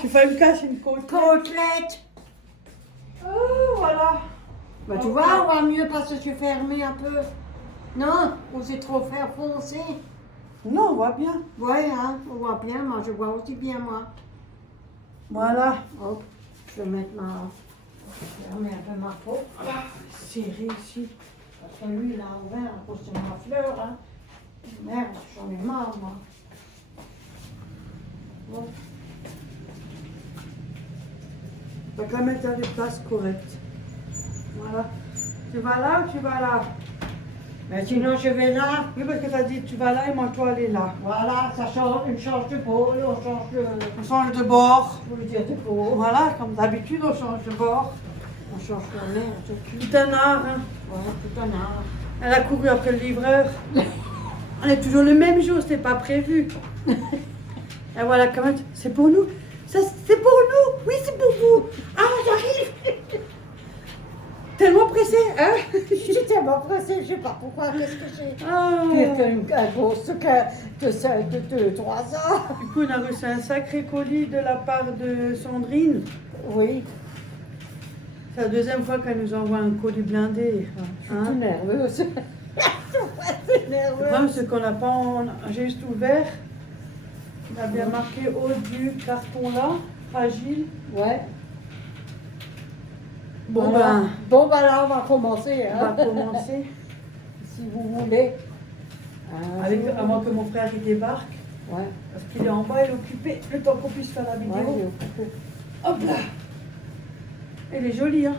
tu fais une casse, une côtelette. Côtelette. Oh, voilà. Bah, tu vois, on voit mieux parce que je suis fermée un peu. Non, ou c'est trop faire foncer. Non, on voit bien. Ouais, hein, on voit bien, moi je vois aussi bien, moi. Voilà. Hop, je vais mettre ma... Je vais remettre un peu ma peau. Serré ici. Parce que lui, il a ouvert à cause de ma fleur, hein. Merde, j'en ai marre, moi. Hop. T'as qu'à mettre à des places correctes. Voilà. Tu vas là ou tu vas là? Mais sinon, je vais là. Oui, parce que t'as dit tu vas là et moi, toi, aller là. Voilà, ça change, une change de peau, on change de... On change de bord. Je voulais dire de peau. Voilà, comme d'habitude, on change de bord. On change de merde. Putain art, hein. Voilà, tout un art. Elle a couru après le livreur. On est toujours le même jour, c'était pas prévu. Et voilà, comment c'est pour nous. Ça, c'est pour nous. Oui, c'est pour vous. Ah, j'arrive. Tellement pressé, hein? Je suis tellement pressée, je sais pas pourquoi, qu'est-ce que j'ai. Ah. Pire qu'une grosse de 2-3 ans. Du coup, on a reçu un sacré colis de la part de Sandrine. Oui, C'est la deuxième fois qu'elle nous envoie un colis blindé. je suis toute nerveuse. Je suis Le nerveuse. problème, c'est qu'on n'a pas j'ai juste ouvert. Il a bien marqué haut du carton là, fragile. Ouais. Bon, Voilà. ben, Bon, ben là, on va commencer. on va Hein. commencer. Si vous voulez. Avant que mon frère il débarque. Ouais. Parce qu'il est en bas, il est occupé. Le temps qu'on puisse faire la vidéo. Ouais, il est occupé. Hop là. Elle est jolie, hein.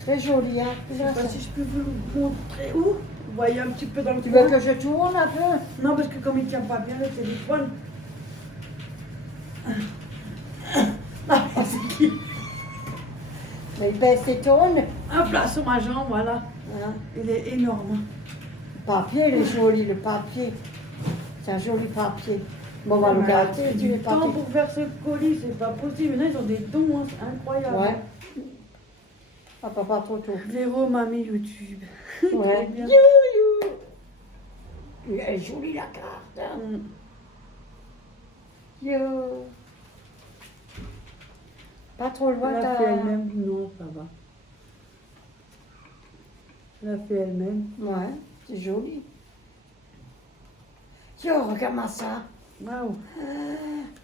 Très joli, hein. Je sais pas si je peux vous montrer où. Vous voyez un petit peu dans le Tu coin. veux que je tourne un peu? Non, parce que comme il tient pas bien le téléphone. Ah, c'est qui? Mais il baisse et tourne. Hop là, sur ma jambe, voilà. Voilà. Il est énorme. Le papier, il est joli, le papier. C'est un joli papier. Bon, on va le Mais garder, c'est tu du les temps papiers. pour faire ce colis, c'est pas possible. Maintenant, ils ont des dons, hein, c'est incroyable. Ouais. Ah, pas trop tôt. Véro m'a mis YouTube. Ouais. Très bien. Elle est jolie la carte. Hein. Mm. Yo. Pas trop loin, Elle a t'as... fait elle-même. Non, ça va. Elle a fait elle-même. Ouais, c'est joli. Yo, regarde-moi ça. Waouh.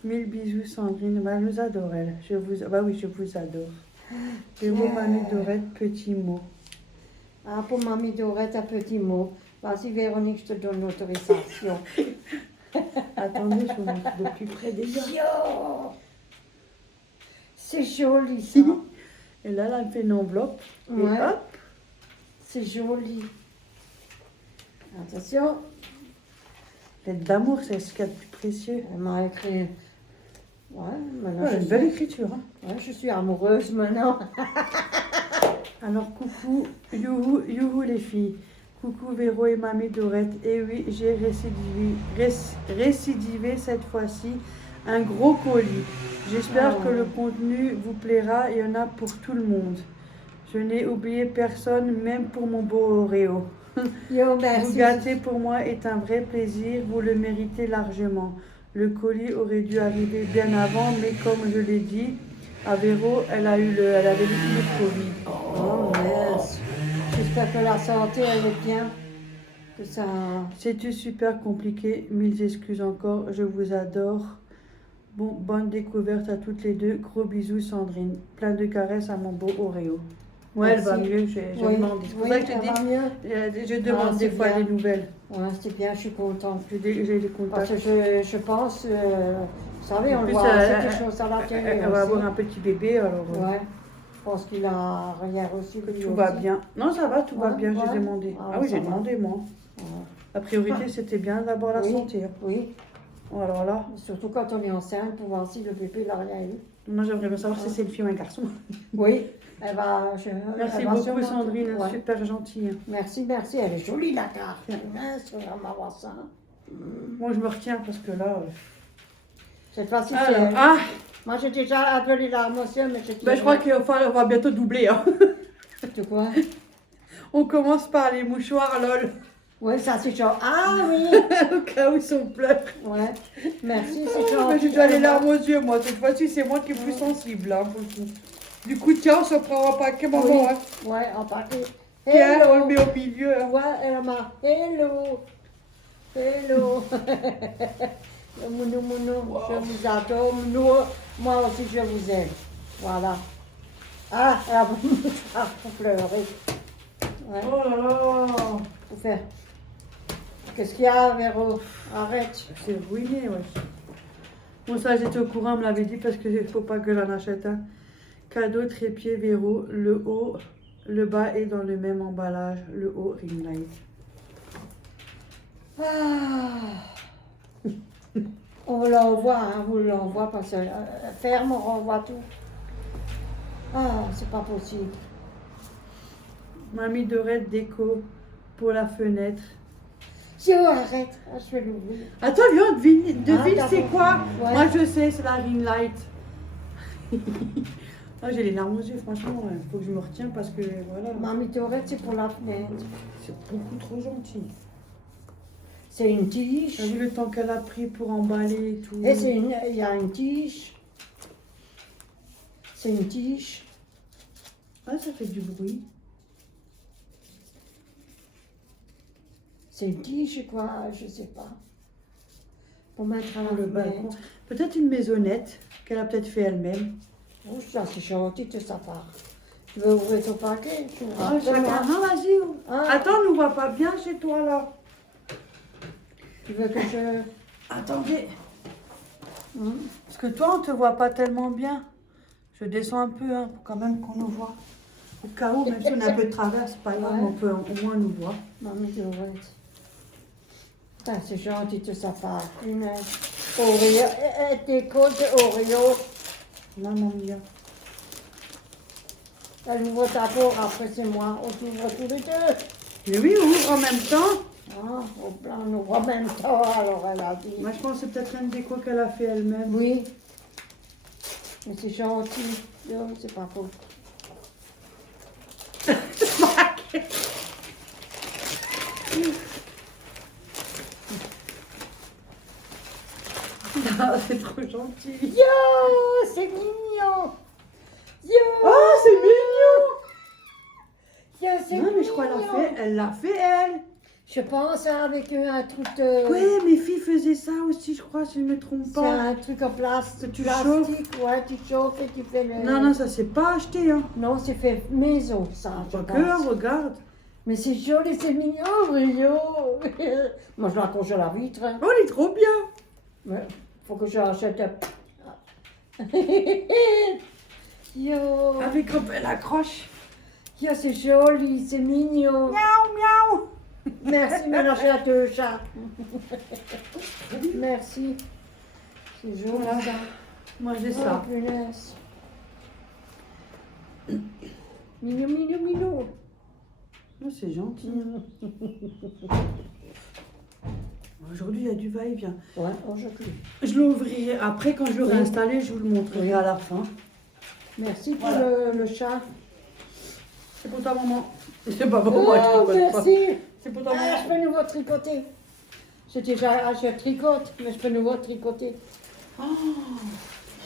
1000 bisous, Sandrine. Bah, elle nous adore, elle. Bah oui, je vous adore. Véro m'a mis Dorette, petit mot. Ah, pour Mamie Dorette, un petit mot. Vas-y, Véronique, je te donne l'autorisation. Attendez, je vous montre de plus près déjà. Yo. C'est joli, ça. Et là, elle a fait une enveloppe. Et Ouais. hop. C'est joli. Attention, Lettre d'amour, c'est ce qu'il y a de plus précieux. elle m'a écrit. Ouais, maintenant Ouais, je une belle suis... écriture. Hein. Ouais, je suis amoureuse maintenant. Alors, coucou, youhou les filles. Coucou Véro et Mamie Dorette. Et oui, j'ai récidivé cette fois-ci. Un gros colis. J'espère Oh. que le contenu vous plaira. Il y en a pour tout le monde. Je n'ai oublié personne, même pour mon beau Oreo. Yo, Vous merci. gâter pour moi est un vrai plaisir. Vous le méritez largement. Le colis aurait dû arriver bien avant, mais comme je l'ai dit, à Véro, elle avait le Covid. Oh, merci. J'espère que la santé, elle est bien. Que ça... C'était super compliqué. Mille excuses encore. Je vous adore. Bon, bonne découverte à toutes les deux. Gros bisous, Sandrine. Plein de caresses à mon beau Oreo. Ouais, elle va Merci. mieux. Je Oui, demande. C'est pour oui, ça que je elle dis. va mieux. Je demande Ah, des c'est fois bien. des nouvelles. Ouais, c'est bien, je suis contente. J'ai des Parce contacts. que je pense, vous savez, En on plus, voit elle- assez de choses à la télé Elle va aussi. avoir un petit bébé, alors Ouais, je pense qu'il a rien reçu. que lui tout va aussi. bien. Non, ça va, tout va Ouais, bien, ouais. j'ai demandé. Ah, Ah oui, ça j'ai va. demandé, moi. Ouais. La priorité, c'était bien d'abord la Oui. santé. Hein. Oui, Bon, alors là, surtout quand on est enceinte, pour voir si le bébé n'a rien eu. moi, j'aimerais bien savoir si c'est une fille ou un garçon. Oui, elle va... Merci elle va beaucoup, sûrement- Sandrine, Ouais. super gentille. Merci, merci, elle est jolie la carte. Mince, on va voir ça. Moi, je me retiens parce que là... Cette fois-ci, Alors, c'est... ah, Moi, j'ai déjà appelé la monsieur, mais j'ai... ben, je crois qu'on va bientôt doubler. Hein. De quoi? On commence par les mouchoirs, lol. Ouais, ça c'est genre. Ah oui. Au cas où son pleure. Ouais. Merci, c'est Oh, genre. mais j'ai déjà les larmes aux yeux, moi. Cette fois-ci, c'est moi qui est plus sensible, hein, pour le coup. Du coup, tiens, on se prend un paquet, maman. Oui. Hein. Ouais, en paquet. Tiens, on le Hello. met au milieu. Hein. Ouais, elle m'a. Hello. Hello. Mounou, mounou, je vous adore. Mounou, moi aussi je vous aime. Voilà. Ah, elle a voulu me faire pour pleurer. Ouais, Oh là là. pour faire. Qu'est-ce qu'il y a, Véro? Arrête. C'est ruiné, ouais. Bon, ça, j'étais au courant, on me l'avait dit parce qu'il ne faut pas que j'en achète un. Cadeau trépied Véro, le haut, le bas est dans le même emballage. Le haut, ring light. Ah. On vous l'envoie, hein, vous l'envoie parce que ferme, on renvoie tout. Ah, c'est pas possible. Mamie Dorette déco pour la fenêtre. Si, oh, arrête, ah, je vais l'ouvrir. Attends, Lyon, devine Ah, c'est d'accord. quoi? Ouais. Moi, je sais, c'est la ring light. Ah, j'ai les larmes aux yeux, franchement, il faut que je me retienne parce que voilà. Mamie Dorette, c'est pour la fenêtre. C'est beaucoup trop gentil. C'est une T'as tige. vu le temps qu'elle a pris pour emballer et tout. Et il y a une tige. C'est une tige. Ah, ça fait du bruit. C'est une tige, quoi, je sais pas. Pour mettre à Pour le la balcon. fenêtre. Peut-être une maisonnette qu'elle a peut-être fait elle-même. Oh, ça, c'est gentil de sa part. Tu veux ouvrir ton paquet? Tu Ah, ouvres chacun. Non, vas-y. Ouvre. Ah. Attends, on ne voit pas bien chez toi là. Tu veux que je... Attendez. Hein? Parce que toi, on ne te voit pas tellement bien. Je descends un peu hein, pour quand même qu'on nous voit. Au cas où, même si on a un peu de travers, c'est pas grave, Ouais. on peut au moins nous voir. Mamie Dorette. Ah, c'est gentil de sa part. Une Oreo. Tes côtes de Oreo. Maman mia. Elle ouvre ta peau, après c'est moi. On s'ouvre tous les deux. Mais oui, on ouvre en même temps. Ah, au plan, on ouvre en même temps, alors elle a dit. Moi, je pense que c'est peut-être une déco qu'elle a fait elle-même. Oui. Mais c'est gentil. Non, c'est pas faux. Ah, c'est trop gentil. Yo, c'est mignon. Yo, Oh, c'est mignon. yo, c'est Non, mais je crois mignon. elle l'a fait elle. Je pense avec un truc de... Oui, mes filles faisaient ça aussi, je crois, si je ne me trompe C'est pas. un truc en plastique, Tu plastique, ouais, tu chauffes et tu fais le... Non, non, ça c'est pas acheté, hein. Non, c'est fait maison, ça, je Que, pense. regarde. Mais c'est joli, c'est mignon, Rio. Moi, je l'accroche à la vitre. Hein. Oh, il est trop bien. Mais faut que j'achète un... Yo, Avec un bel accroche. yo, c'est joli, c'est mignon. Miaou, miaou. Merci, mais j'achète deux chats. Merci. C'est joli, Voilà. ça. Moi, j'ai Oh, ça. punaise. Mignon, mignon, mignon. Oh, c'est gentil. Aujourd'hui, il y a du va-et-vient. Ouais, aujourd'hui. Je l'ouvrirai après, quand je l'aurai Oui. installé, je vous le montrerai à la fin. Merci pour Voilà. le chat. C'est pour ta maman. C'est pas pour Oh, moi, je tricote pas. merci. C'est pour ta Ah, je maman. peux nouveau tricoter. J'ai déjà, je tricote, mais je peux nouveau tricoter. Oh.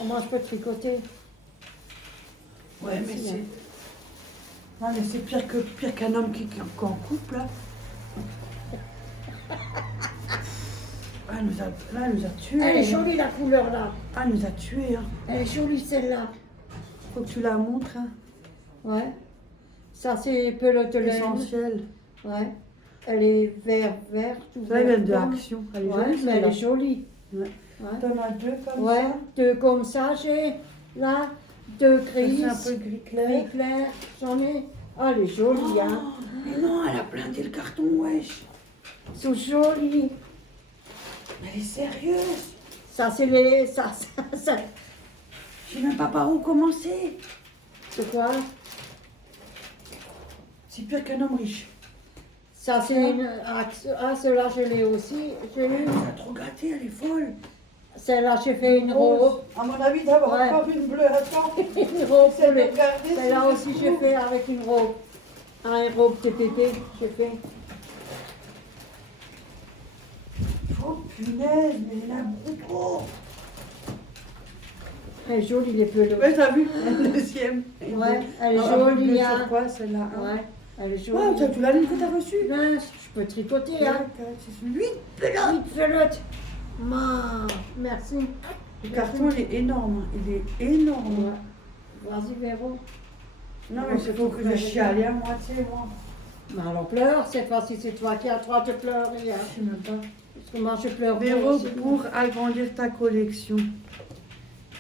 Moi, je peux tricoter. Ouais, mais Merci, c'est... hein. Non, mais c'est pire qu'un homme qui est en couple, là. Ah, elle nous a tués. Elle est jolie, la couleur, là. Ah, elle nous a tués, hein. Elle est jolie, celle-là. Faut que tu la montres, hein. Ouais. Ça, c'est pelote de laine. Essentiel. Ouais. Elle est verte. ou Ça, elle vient de vert Action. Elle est Ouais, jolie, mais elle celle-là. est jolie. Ouais. Ouais. T'en as deux comme Ouais, ça. deux comme ça, j'ai là, deux C'est grises, un peu gris clair. gris clair, j'en ai. Ah, elle est jolie, hein. Oh, mais non, elle a blindé le carton, wesh. Ils sont jolis. Elle est sérieuse. Ça, c'est les. Ça. Je sais même pas par où commencer. C'est quoi? C'est pire qu'un homme riche. Ça, c'est une. Ah, celle-là, je l'ai aussi. J'ai Elle eu. nous a trop gâtés, elle est folle. Celle-là, j'ai fait une robe. À mon avis, d'abord Ouais. encore une bleue. Attends. Une robe C'est pour les. de regarder. Celle-là aussi, j'ai fait avec une robe. Ah, une robe de pépé, j'ai fait. punaise, mais il y en a beaucoup. Elle est jolie, les pelotes. Ouais, t'as vu? La deuxième. Ouais, elle est Un peu jolie, bleu hein. turquoise, celle-là. Hein. Ouais, elle est Ah, jolie. tu l'as lu que t'as reçu? Mince, je peux tricoter, hein. C'est celui de pelote. Oui, pelote. Ma, merci. Le carton, il est énorme. Hein. Il est énorme. Ouais. Vas-y, Véro. Non, mais il faut que je chiale à moitié, moi. Mais alors pleure, cette fois-ci, c'est toi qui as le droit de pleurer. Hein. Je sais même pas. Parce que moi, je pleure Véro, aussi. pour agrandir ta collection.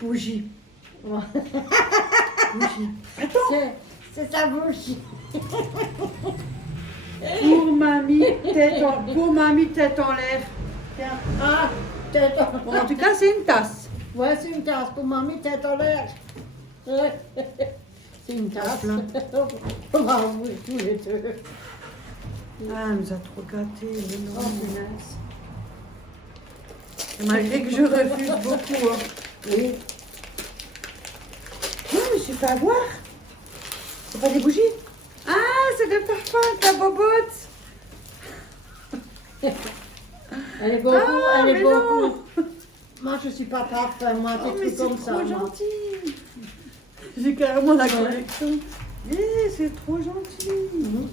Bougie. Ouais. Bougie. C'est sa bouche. Pour mamie, tête en l'air. Tiens. Ah, tête en Bon, en tout cas, c'est une tasse. Ouais, c'est une tasse pour mamie, tête en l'air. Ouais. C'est une tasse. On va ouvrir tous les deux. Ah, elle nous a trop gâtés. Mais non. Oh, punaise. Et malgré que je refuse beaucoup. Hein. Oui. Non, mais je suis fait avoir. C'est pas des bougies? Ah, c'est le parfum de ta bobotte. Elle est beaucoup, Ah, elle est mais beaucoup. non. Moi, je suis pas parfait, moi, Oh, des mais trucs c'est comme ça. trop moi. gentil. J'ai carrément la Ouais. collection. Eh, c'est trop gentil. Mhm.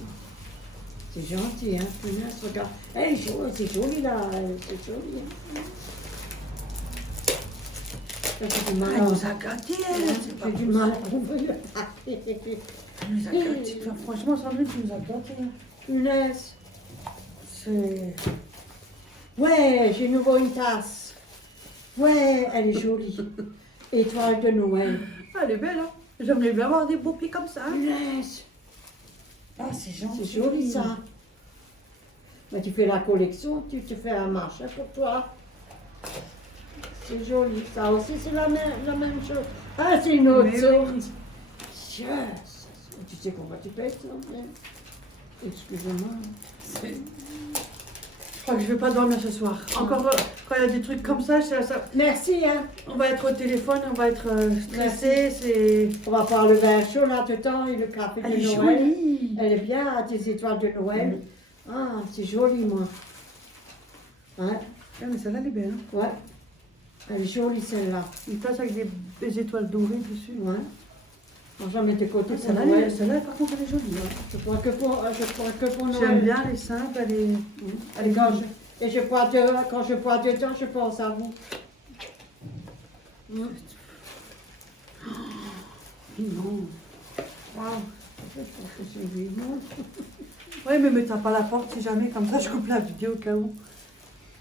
C'est gentil, hein, punaise, regarde. Elle est jolie, c'est joli là, c'est joli. Hein. Ça fait du mal. Elle nous a gâtés, elle. C'est pas J'ai du possible. mal à ouvrir le papier. Elle nous a gâtés. Enfin, franchement, Sandrine, tu nous as gâtés. Hein. Punaise. C'est... Ouais, j'ai nouveau une tasse. Ouais, elle est jolie. Étoile de Noël. Ah, elle est belle, hein. J'aimerais bien avoir des beaux pieds comme ça. Hein. Punaise. Ah, c'est gentil. C'est joli ça. Mais tu fais la collection, tu te fais un marché pour toi. C'est joli. Ça aussi, c'est la même chose. Ah, c'est une autre Mais sorte. oui. Yes. Tu sais comment tu payes ça, hein? Excusez-moi. Je crois que je vais pas dormir ce soir. Encore quand il y a des trucs comme ça, Merci, hein. on va être au téléphone, on va être stressé. C'est... On va faire le vin chaud là-dedans et le café Elle de est Noël. jolie. Elle est bien, à tes étoiles de Noël. Ah, c'est joli, moi. Ouais, Ah, mais celle-là, elle est belle. Hein. ouais. Elle est jolie, celle-là. Une place avec des étoiles dorées dessus. Ouais. On va mettre de côté Ah, pour celle-là, Noël. celle-là, par contre, elle est jolie. Hein. Je crois que pour Noël. J'aime bien, elle est simple, elle est... Elle est Quand gauche. et quand je bois dedans, je pense à vous. Non. Waouh. Je pense que c'est lui, non? Ouais, mais mets-toi pas la porte si jamais, comme ça je coupe la vidéo au cas où.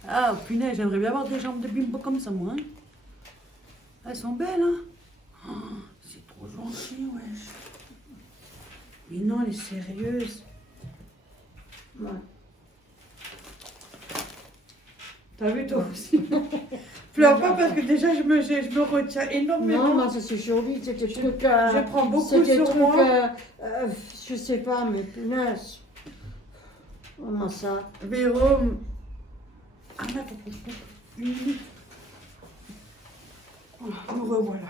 Ah, punaise, j'aimerais bien avoir des jambes de bimbo comme ça, moi. Hein. Elles sont belles, hein. Oh, c'est trop gentil, wesh. Mais non, elle est sérieuse. Ouais. T'as vu, toi aussi? Pleure pas parce que déjà, je me retiens énormément. Non, moi, ça c'est joli, c'est des trucs. Je prends beaucoup c'est des sur trucs, moi. je sais pas, mais punaise. Comment ça? Véro... Ah, là, une minute. Voilà, nous revoilà.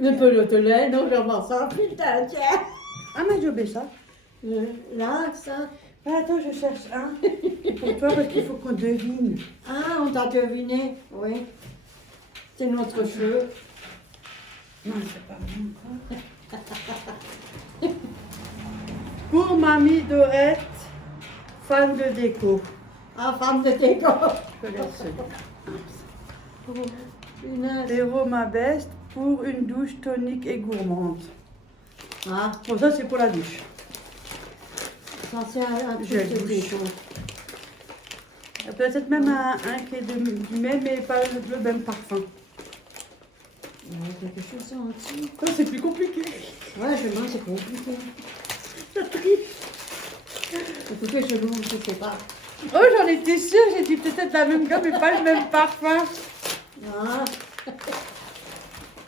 Le pelote de lait, non, j'en ça, putain, tiens. Ah, mais j'ai ça. Là, ça. Ah, attends, je cherche un. Pour toi, parce qu'il faut qu'on devine. Ah, on t'a deviné, oui. C'est notre feu. Non, c'est pas bon. Pour Mamie Dorette, fan de déco. Ah, femme de déco. Je te laisse celui-là. Punaise. Véro, ma best, pour une douche tonique et gourmande. Ah, Bon, ça, c'est pour la douche. ça c'est un truc Gel de douche. déco. Il y a peut-être même un qui est du même, mais pas le même parfum. Il y a quelque chose en dessous. Ça, c'est plus compliqué. Ouais, je vois, c'est compliqué. Ça triche. Écoutez, je l'ouvre, je sais pas. Oh, j'en étais sûre, j'ai dit peut-être la même gamme, mais pas le même parfum. Ah.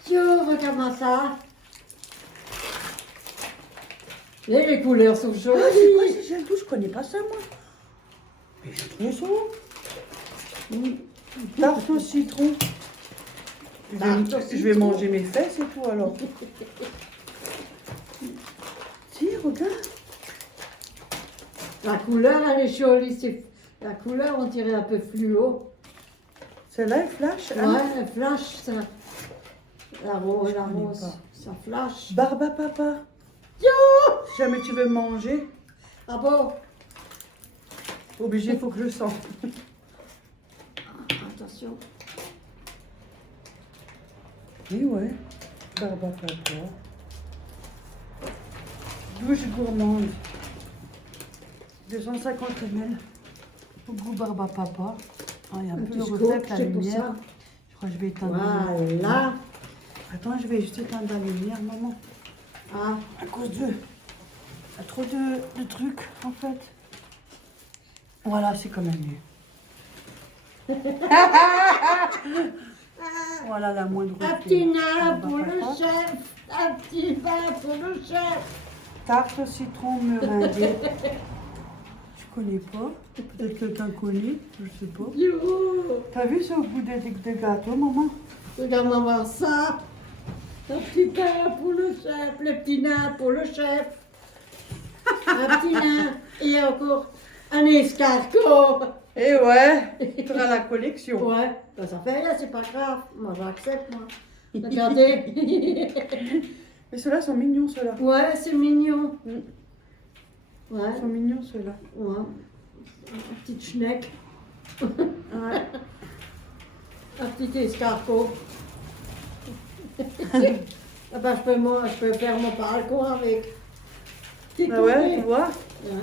Tiens, regarde-moi ça. Et les couleurs sont Ah, c'est quoi jolies. ces gels douche? Je connais pas ça, moi. Mais c'est trop ça. Tarte au citron. Tarte au Je vais citron. manger mes fesses et tout, alors. Si, regarde. La couleur, elle est jolie. La couleur, on dirait un peu fluo. Celle-là, elle flash. Ouais, hein. elle flash, ça. La rose, Je connais pas. ça flash. Barbe à papa. Yo! Si jamais tu veux manger, Ah bon? obligé, il faut que je sente. Attention. Oui, ouais. Barbe à papa. Douche gourmande. 250 ml. Au goût barbe à papa. Ah, il y a un peu petit de scoop, reflet avec la c'est pour lumière. ça. Je crois que je vais éteindre. la lumière. Voilà. Attends, je vais juste éteindre la lumière, maman. Ah, À cause de... Il y a trop de trucs, en fait. Voilà, c'est quand même mieux. Voilà la moindre un reflet. petit nain Barbe à pour le papa. chef. Un petit pain pour le chef. Tarte au citron meringuée. Je connais pas. Peut-être quelqu'un connaît, je sais pas. Yo! T'as vu ce bout de gâteau, maman? Regarde maman ça. Un petit pain pour le chef. Le petit nain pour le chef. Un petit nain. Et encore un escargot. Eh ouais, tu auras la collection. Ouais, ben, ça fait rien, c'est pas grave. Moi, j'accepte, moi. Regardez. Mais ceux-là sont mignons, ceux-là. Ouais, c'est mignon. Mm. Ouais, Ils sont mignons, ceux-là. ouais. Une petite schneck. Ouais. Un petit escargot. Ah ben, je peux faire mon balcon avec. Petit Ah ouais, courrier. tu vois? Ouais.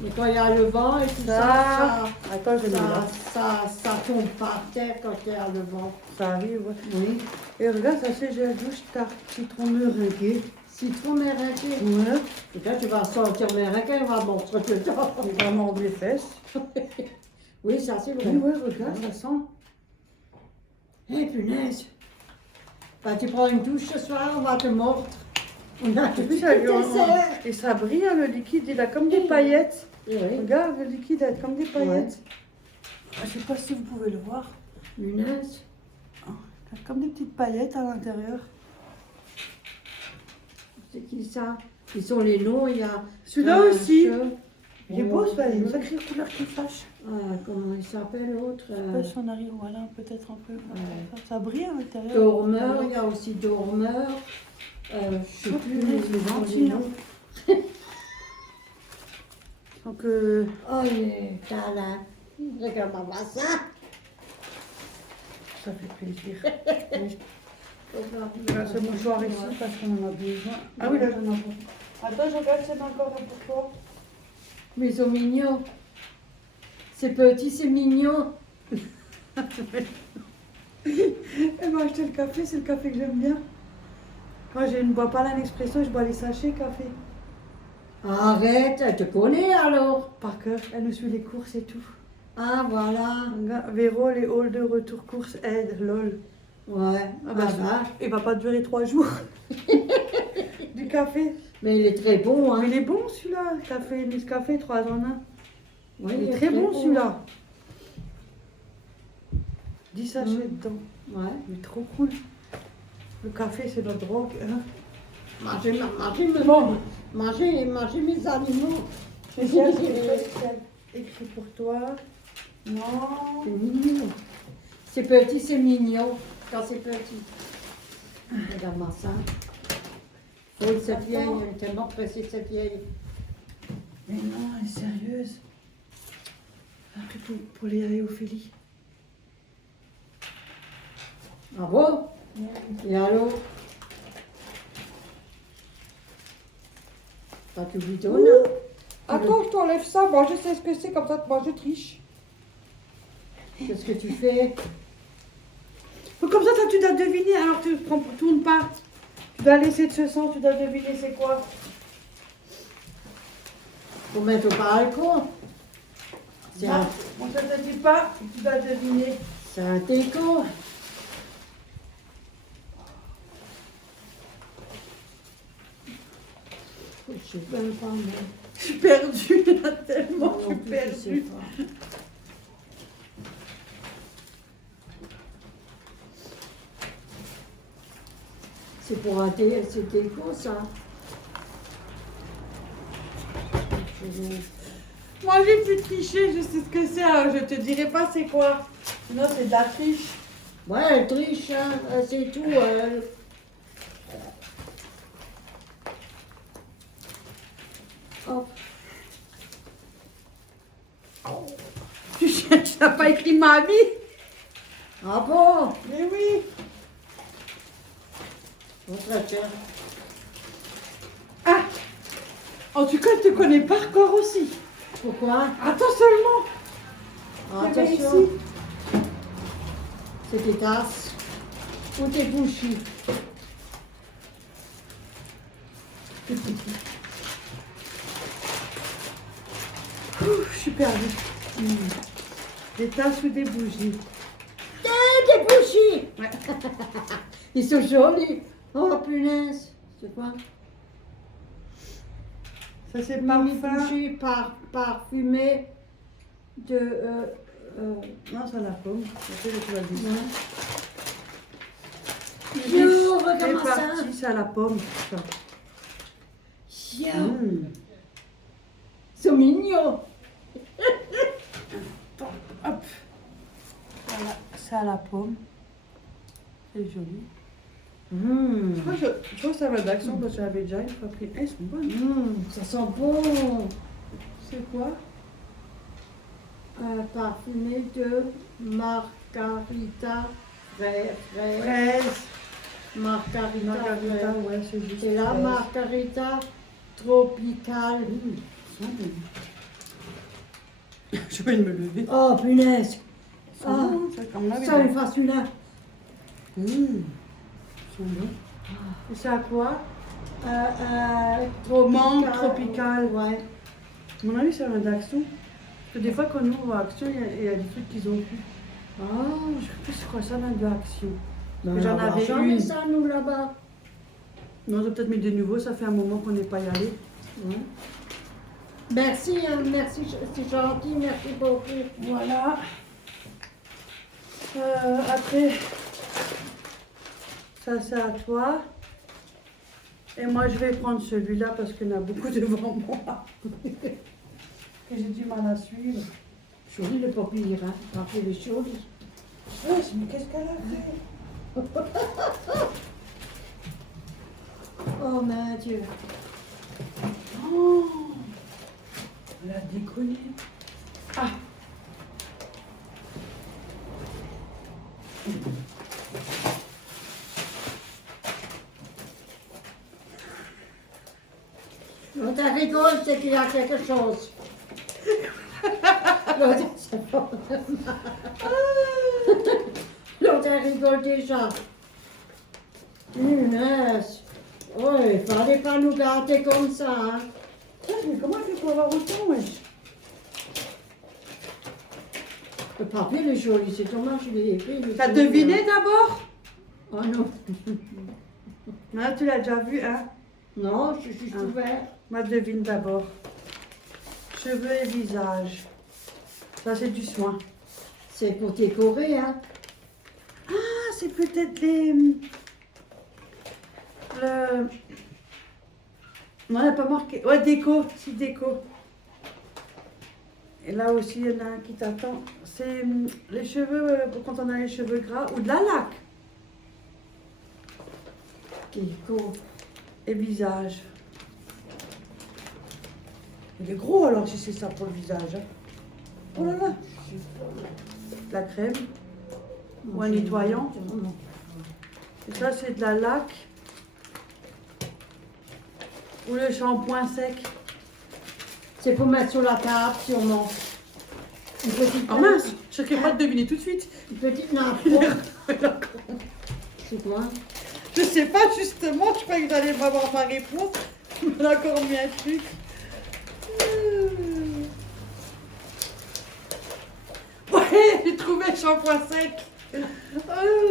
Mais quand il y a le vent et tout Ça. Attends, je vais là. ça tombe par terre quand il y a le vent. Ça arrive, ouais. Oui. Et regarde, ça c'est la douche tarte citron meringuée. Citron meringué. Ouais. Et là, tu vas sortir meringué, on va mordre dedans. Il va mordre les fesses. Oui, ça c'est vrai. Oui, ouais, regarde, ça sent. Eh, punaise. Bah, tu prends une douche ce soir, on va te mordre. On a tout Et puis, ça, dessert. et ça brille, hein, le liquide, il a comme des paillettes. Oui, Regarde, le liquide, il a comme des paillettes. Ah, je sais pas si vous pouvez le voir. punaise. Il a comme des petites paillettes à l'intérieur. C'est qui ça? Ils sont les noms, il y a... Celui-là aussi. Che- Il est beau, celui-là, il a une sacrée couleur qui fâche. comment il s'appelle l'autre? Si on arrive, voilà, peut-être un peu. Ça brille à l'intérieur. Dormeur, il y a aussi Dormeur. Je sais Oh, plus punaise, les les noms, gentils, les hein. noms. Donc, Oh, les câlins. Regarde maman ça. ça fait plaisir. Regarde, Je vais ce mouchoir ici parce qu'on en a besoin. Ah oui, là, j'en ai besoin. Attends, je regarde, c'est encore un pour toi. Mais ils sont mignons. C'est petit, c'est mignon. Elle m'a acheté le café, c'est le café que j'aime bien. Moi, je ne bois pas la Nespresso, je bois les sachets café. Arrête, elle te connaît alors. Par cœur, elle nous suit les courses et tout. Ah, voilà. Regarde, Véro, les halls de retour courses aident, lol. Ouais, Ah bah, il va pas durer 3 jours. Du café. Mais il est très bon, hein. Mais il est bon celui-là, café, Nescafé, 3 en 1. Oui, Il est très bon celui-là. 10 sachets Mm. dedans. Ouais. Il est trop cool. Le café, c'est notre drogue. Hein. Mangez Bon. mes animaux. Spécial, spécial. Écrit pour toi. Non. C'est mignon. C'est petit, c'est mignon. Quand c'est petit. Regarde-moi ça. Oh, cette vieille, elle est tellement pressée, cette vieille. Mais non, elle est sérieuse. Après, pour les aérophilie. Ah bon? Et alors? Pas tout bidon, là? Attends, je t'enlève ça. Moi, je sais ce que c'est. Comme ça, moi, je triche. Qu'est-ce que tu fais? Comme ça, tu dois deviner. Alors, tu ne tournes pas. Tu dois laisser de ce sang. Tu dois deviner c'est quoi. Faut mettre au balcon. C'est un, Bon, ça ne te dit pas. Tu dois deviner. c'est un déco. Je sais même pas, mais... Je suis perdue. Là, tellement, je suis Non plus, je sais perdue. pas. C'est pour un c'est déco, ça. Moi, j'ai pu tricher, je sais ce que c'est, alors je te dirai pas c'est quoi. Sinon, c'est de la triche. Ouais, elle triche, hein, c'est tout. Hop. Tu cherches, t'as pas écrit mamie? Ah bon? Mais oui. Votre cœur. Ah, en tout cas, elle te connaît par corps aussi. Pourquoi? Attends seulement. Attention. Ici. C'est tes tasses ou tes bouchis. Ouh, je suis perdue. Des tasses ou des bougies? Des bouchis! Ouais. Ils sont jolis. Oh punaise. C'est quoi? Ça, c'est Mini parfum. bougies parfumées de... Non, ça la pomme. C'est le choisir. Yo, C'est regarde ça. parti, ça la pomme. Ça. Yo, Mmh. c'est mignon. Hop. Voilà, ça à la pomme. C'est joli. Mmh. Je crois que ça va d'action parce que j'avais déjà une fois pris. Elles sont bonnes. Ça sent bon. C'est quoi? Parfumé de margarita fraise. Fraise. Margarita Margarita, fraise. ouais, c'est juste. C'est la fraise. margarita tropicale. Ils sont bons. Je vais me lever. Oh punaise. Ils sont bons, ça, comme là, Ça me fasse une. Ils sont bons. Et c'est à quoi? Tropical. Tropical. Ouais. À mon avis, c'est un d'Action. Parce que des fois, quand nous on va à Action, il y a des trucs qu'ils ont plus. Ah, Je sais plus c'est quoi ça, là, de Action. ben, J'en on va avais jamais une. ça, nous, là-bas. Non, on a peut-être mis de nouveau, ça fait un moment qu'on n'est pas y allé. Ouais. Merci, hein, merci, c'est gentil, merci beaucoup. Voilà. Après, ça c'est à toi. Et moi je vais prendre celui-là parce qu'il y en a beaucoup devant moi. Que j'ai du mal à suivre. Joli le papier, hein. Papier de joli. Ouais, mais qu'est-ce qu'elle a fait? Oh mon Dieu. Oh, elle a déconné. Ah. Quand tu rigoles, c'est qu'il y a quelque chose. L'autre, c'est pas- L'autre, elle rigole déjà. Punaise. Oh, il fallait pas nous garder comme ça, hein. Mais comment elle fait pour avoir autant, wesh? Le papier il est joli, c'est dommage, je l'ai écrit. T'as deviné d'abord? Oh non. Non, tu l'as déjà vu, hein? Non, je suis Ah. ouvert. Moi, devine d'abord. Cheveux et visage. Ça, c'est du soin. C'est pour décorer, hein. Ah, c'est peut-être les... Le... Non, elle n'a pas marqué. Ouais, déco. Si, déco. Et là aussi, il y en a un qui t'attend. C'est les cheveux, quand on a les cheveux gras, ou de la laque. Déco. Et visage. Il est gros alors si c'est ça pour le visage. Hein. Oh là là. La crème. Ou un nettoyant. Non. Et ça, c'est de la laque. Ou le shampoing sec. C'est pour mettre sur la table, sûrement. Une petite Oh mince, je ne serais pas de deviner tout de suite. Une petite nappe. C'est quoi? Je sais pas justement, je croyais que j'allais pas avoir ma réponse. On a encore mis un truc. Ouais, j'ai trouvé le shampoing sec. Oh,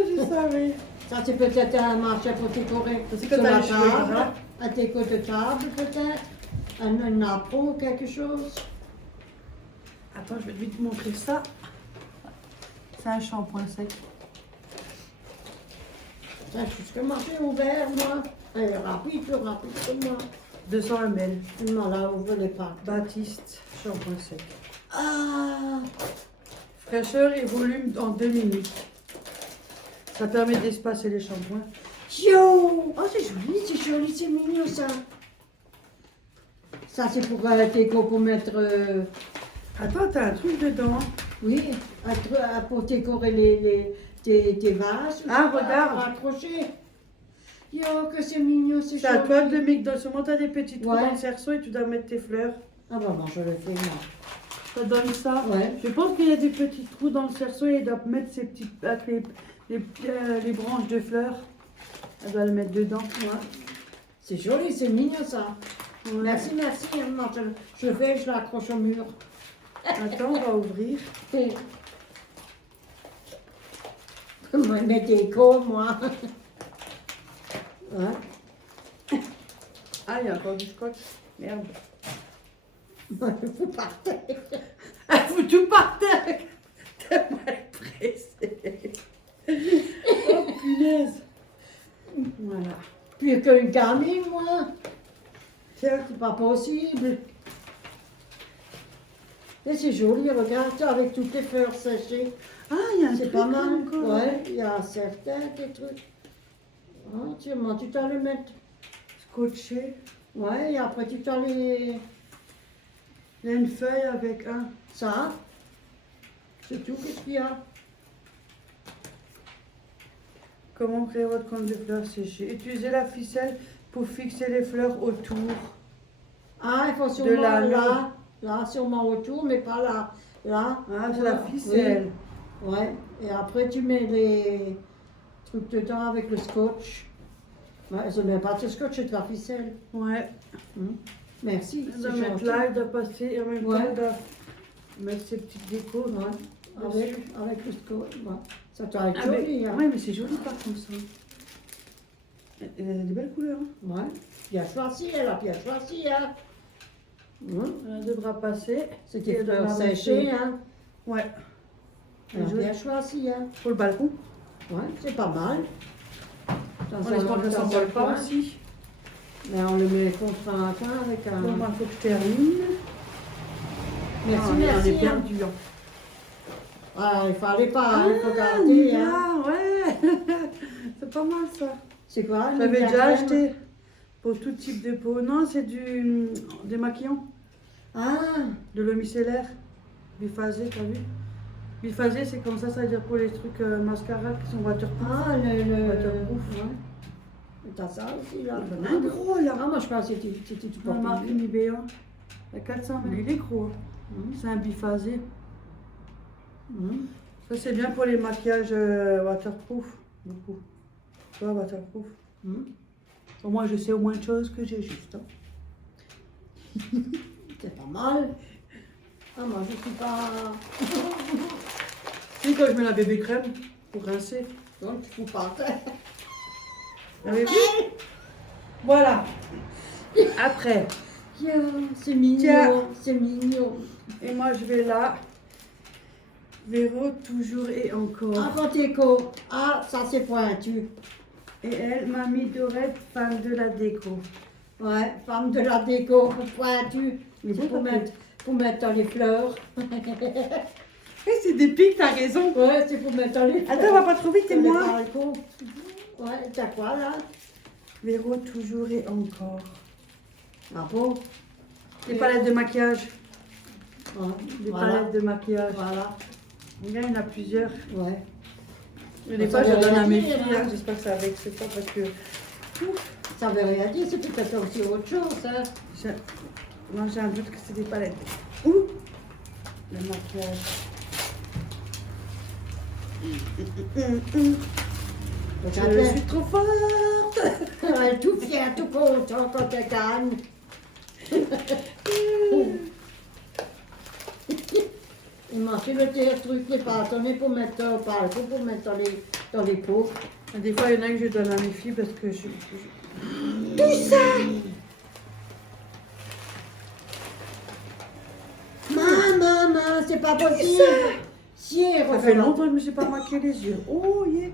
je savais. Ça, c'est peut-être un marché pour décorer C'est sur quand t'as la les cheveux table. gras. Un déco de table, peut-être. Un nappe ou quelque chose. Attends, je vais vite te montrer ça. C'est un shampoing sec. Ça, je suis marché ouvert, moi. Allez, rapide, plus rapide que moi. 200 ml. Non, là, ouvre les pas. Baptiste, Shampoing sec. Ah, Fraîcheur et volume en 2 minutes. Ça permet d'espacer les shampoings. yo! Oh, c'est joli, c'est mignon ça. Ça, c'est pour déco, pour mettre. Attends, t'as un truc dedans. Oui, pour décorer tes vases. Ah, pour regarde. accrocher. Yo, que c'est mignon, c'est C'est à joli. toi de le mettre dans ce moment. T'as des petits trous Ouais. dans le cerceau et tu dois mettre tes fleurs. Ah, bah, bon, je le fais moi. Ça donne ça. Ouais. Je pense qu'il y a des petits trous dans le cerceau et elle doit mettre ses petits, avec les branches de fleurs. Elle doit le mettre dedans. Ouais. C'est joli, c'est mignon ça. Ouais. Merci. Moi, je le fais, je l'accroche au mur. Attends, on va ouvrir. Moi, mes déco, moi. Ouais. Ah, il y a encore du scotch. Merde. Vous partez. Ah, faut tout par terre. T'es mal pressé. Oh, punaise. Voilà. Plus qu'une gamine, moi. Tiens. C'est pas possible. Et c'est joli, regarde, avec toutes les fleurs séchées. Ah, il y a un C'est truc pas mal. encore. Ouais, il y a certains des trucs. Ah, tiens, moi, tu dois le mettre. Scotché. Ouais, et après, tu dois les. Il y a une feuille avec un. Ça. C'est tout, qu'est-ce qu'il y a? Comment créer votre compte de fleurs séchées? Utilisez la ficelle pour fixer les fleurs autour. Ah, il faut De sûrement la là, sûrement autour, mais pas là. Là. Ah, c'est la ficelle. Oui. Ouais. Et après, tu mets les trucs dedans avec le scotch. Ouais, je mets pas de scotch, c'est de la ficelle. Ouais. Merci. Elle doit c'est mettre gentil. là, elle doit passer et en même temps, Ouais. elle doit mettre ses petites décos. Ouais. Dessus. Avec le scotch. Ouais. Ça doit être Ah, mais, joli. Hein. ouais, mais c'est joli par contre ça. Elle a des belles couleurs. Hein. Ouais. Bien choisi, elle a bien choisi. Hein. Elle devra passer. C'est des Elle fleurs devra séchées. rester. Hein. Ouais. Elle a Joli. bien choisi. Hein. Pour le balcon. Ouais, c'est pas mal. On espère que ça ne s'envole pas aussi. Mais on le met contre un coin avec un. Bon, il faut que je termine. Merci, Ah, merci. On est hein. perdu. Hein. Ah, il fallait pas, Ah, il faut garder. Hein. ah, ouais. C'est pas mal ça. C'est quoi? J'avais une déjà crème? acheté pour tout type de peau. Non, c'est du démaquillant, Ah, de l'eau micellaire, biphasé, t'as vu? Biphasé, c'est comme ça veut dire pour les trucs mascara qui sont waterproof. ah, le. Waterproof. Ouais. T'as ça aussi là? J'en ai un gros là. Ah, moi je pensais que c'était tout La marque porté. Nivea. Il y a 400 ml. Il est gros. Hein. Hum, C'est un biphasé. hum. Ça, c'est bien pour les maquillages waterproof. Beaucoup. Tu vois, waterproof. Hum. Au moins, je sais au moins de choses que j'ai juste. Hein. C'est pas mal. Ah, moi je suis pas. Si, quand je mets la bébé crème pour rincer. Donc tu fous par terre. Vous avez vu? Voilà. Après. Tiens, c'est mignon, Tiens. c'est mignon. Et moi, je vais là. Véro, toujours et encore. Ah, quand déco. Ah, ça c'est pointu. Et elle, mamie Dorette, fan de la déco. Ouais, femme de la déco, pointu. Mais C'est bon, pour mettre dans les fleurs. Eh, c'est des pics, t'as raison. Ouais, c'est pour mettre dans les fleurs. Attends, va pas trop vite, et Dans les moi. balcons. Ouais, t'as quoi là? Véro, toujours et encore. Ah bon? Des palettes de maquillage. Ouais, Des voilà. palettes de maquillage. Voilà. Regarde, il y en a plusieurs. Ouais. Et des Ça fois, je veut donne rien à mes dire, filles. hein. Hein. J'espère que ça va c'est pas parce que. Ça veut rien dire, c'est peut-être aussi autre chose. Hein. Moi, j'ai un doute que c'est des palettes. Ouh, le maquillage. Je Regarde, suis trop forte. elle est tout fière, tout content quand elle gagne. Il manquait le petit truc, les bâtonnets pour mettre au balcon, pour mettre dans les pots. Des fois, il y en a que je donne à mes filles parce que Tout ça! Maman, c'est pas possible! Si, ça fait longtemps que je ne me suis pas maquillé les yeux. Oh, yeah.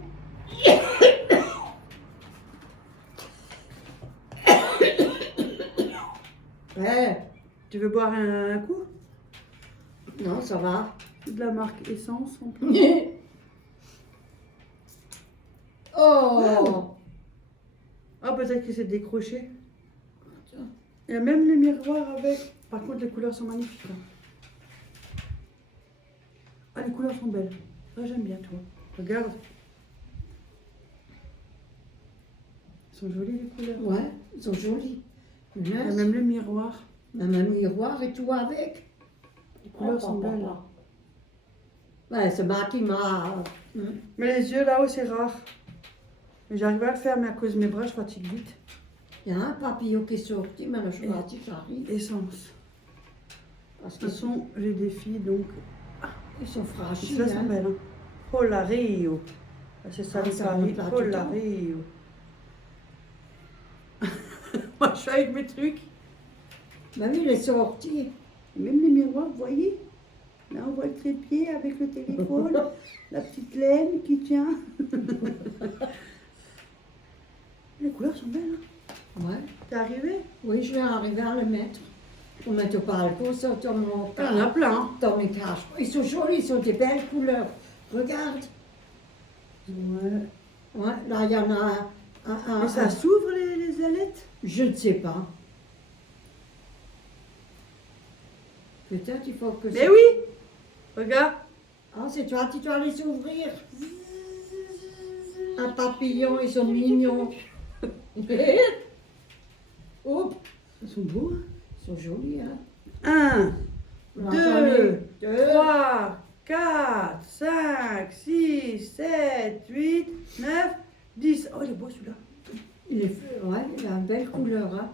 Ouais. Tu veux boire un coup? Non, ça va. De la marque Essence en plus. Oh! Ah, peut-être que c'est décroché. Il y a même les miroirs avec. Par contre, les couleurs sont magnifiques. Hein. Ah, les couleurs sont belles. Ça, j'aime bien, toi. Regarde. Ils sont jolies, les couleurs. Ouais, ils sont jolis. Il y a même le miroir. Même un miroir et tout avec. Les couleurs sont belles. Ouais, c'est moi qui m'a. Mais les yeux, là-haut, c'est rare. Mais j'arrive à le faire, mais à cause de mes bras, je fatigue vite. Il y a un papillon qui est sorti, mais le chocolat, j'arrive. Essence. Parce De que toute façon, j'ai des filles, donc. ils sont fragiles. Celles-là sont Hein. belles. Hein. Oh la Rio. Ah, c'est ça, Ah, le ça Paris. remonte là Oh tout le la temps. Rio. Moi, je suis avec mes trucs. Bah oui, il est sorti. Même les miroirs, vous voyez. Là, on voit le trépied avec le téléphone. La petite laine qui tient. Les couleurs sont belles. Hein. Ouais. T'es arrivé? Oui, je vais arriver à le mettre. Pour mettre au balcon, ça dans mon Il y en a plein. Hein. dans mes caches. Ils sont jolis, ils sont des belles couleurs. Regarde. Ouais. Ouais, là, il y en a un. Et ça s'ouvre les ailettes? Je ne sais pas. Peut-être il faut que... Mais oui! Regarde. Ah, c'est toi qui dois les ouvrir. Un papillon, ils sont mignons. Oups, Ils sont beaux. Hein. ils sont jolis, hein. 1, Voilà, 2, deux. 3, 4, 5, 6, 7, 8, 9, 10. Oh, il est beau celui-là. Il est, ouais, il a une belle couleur, hein.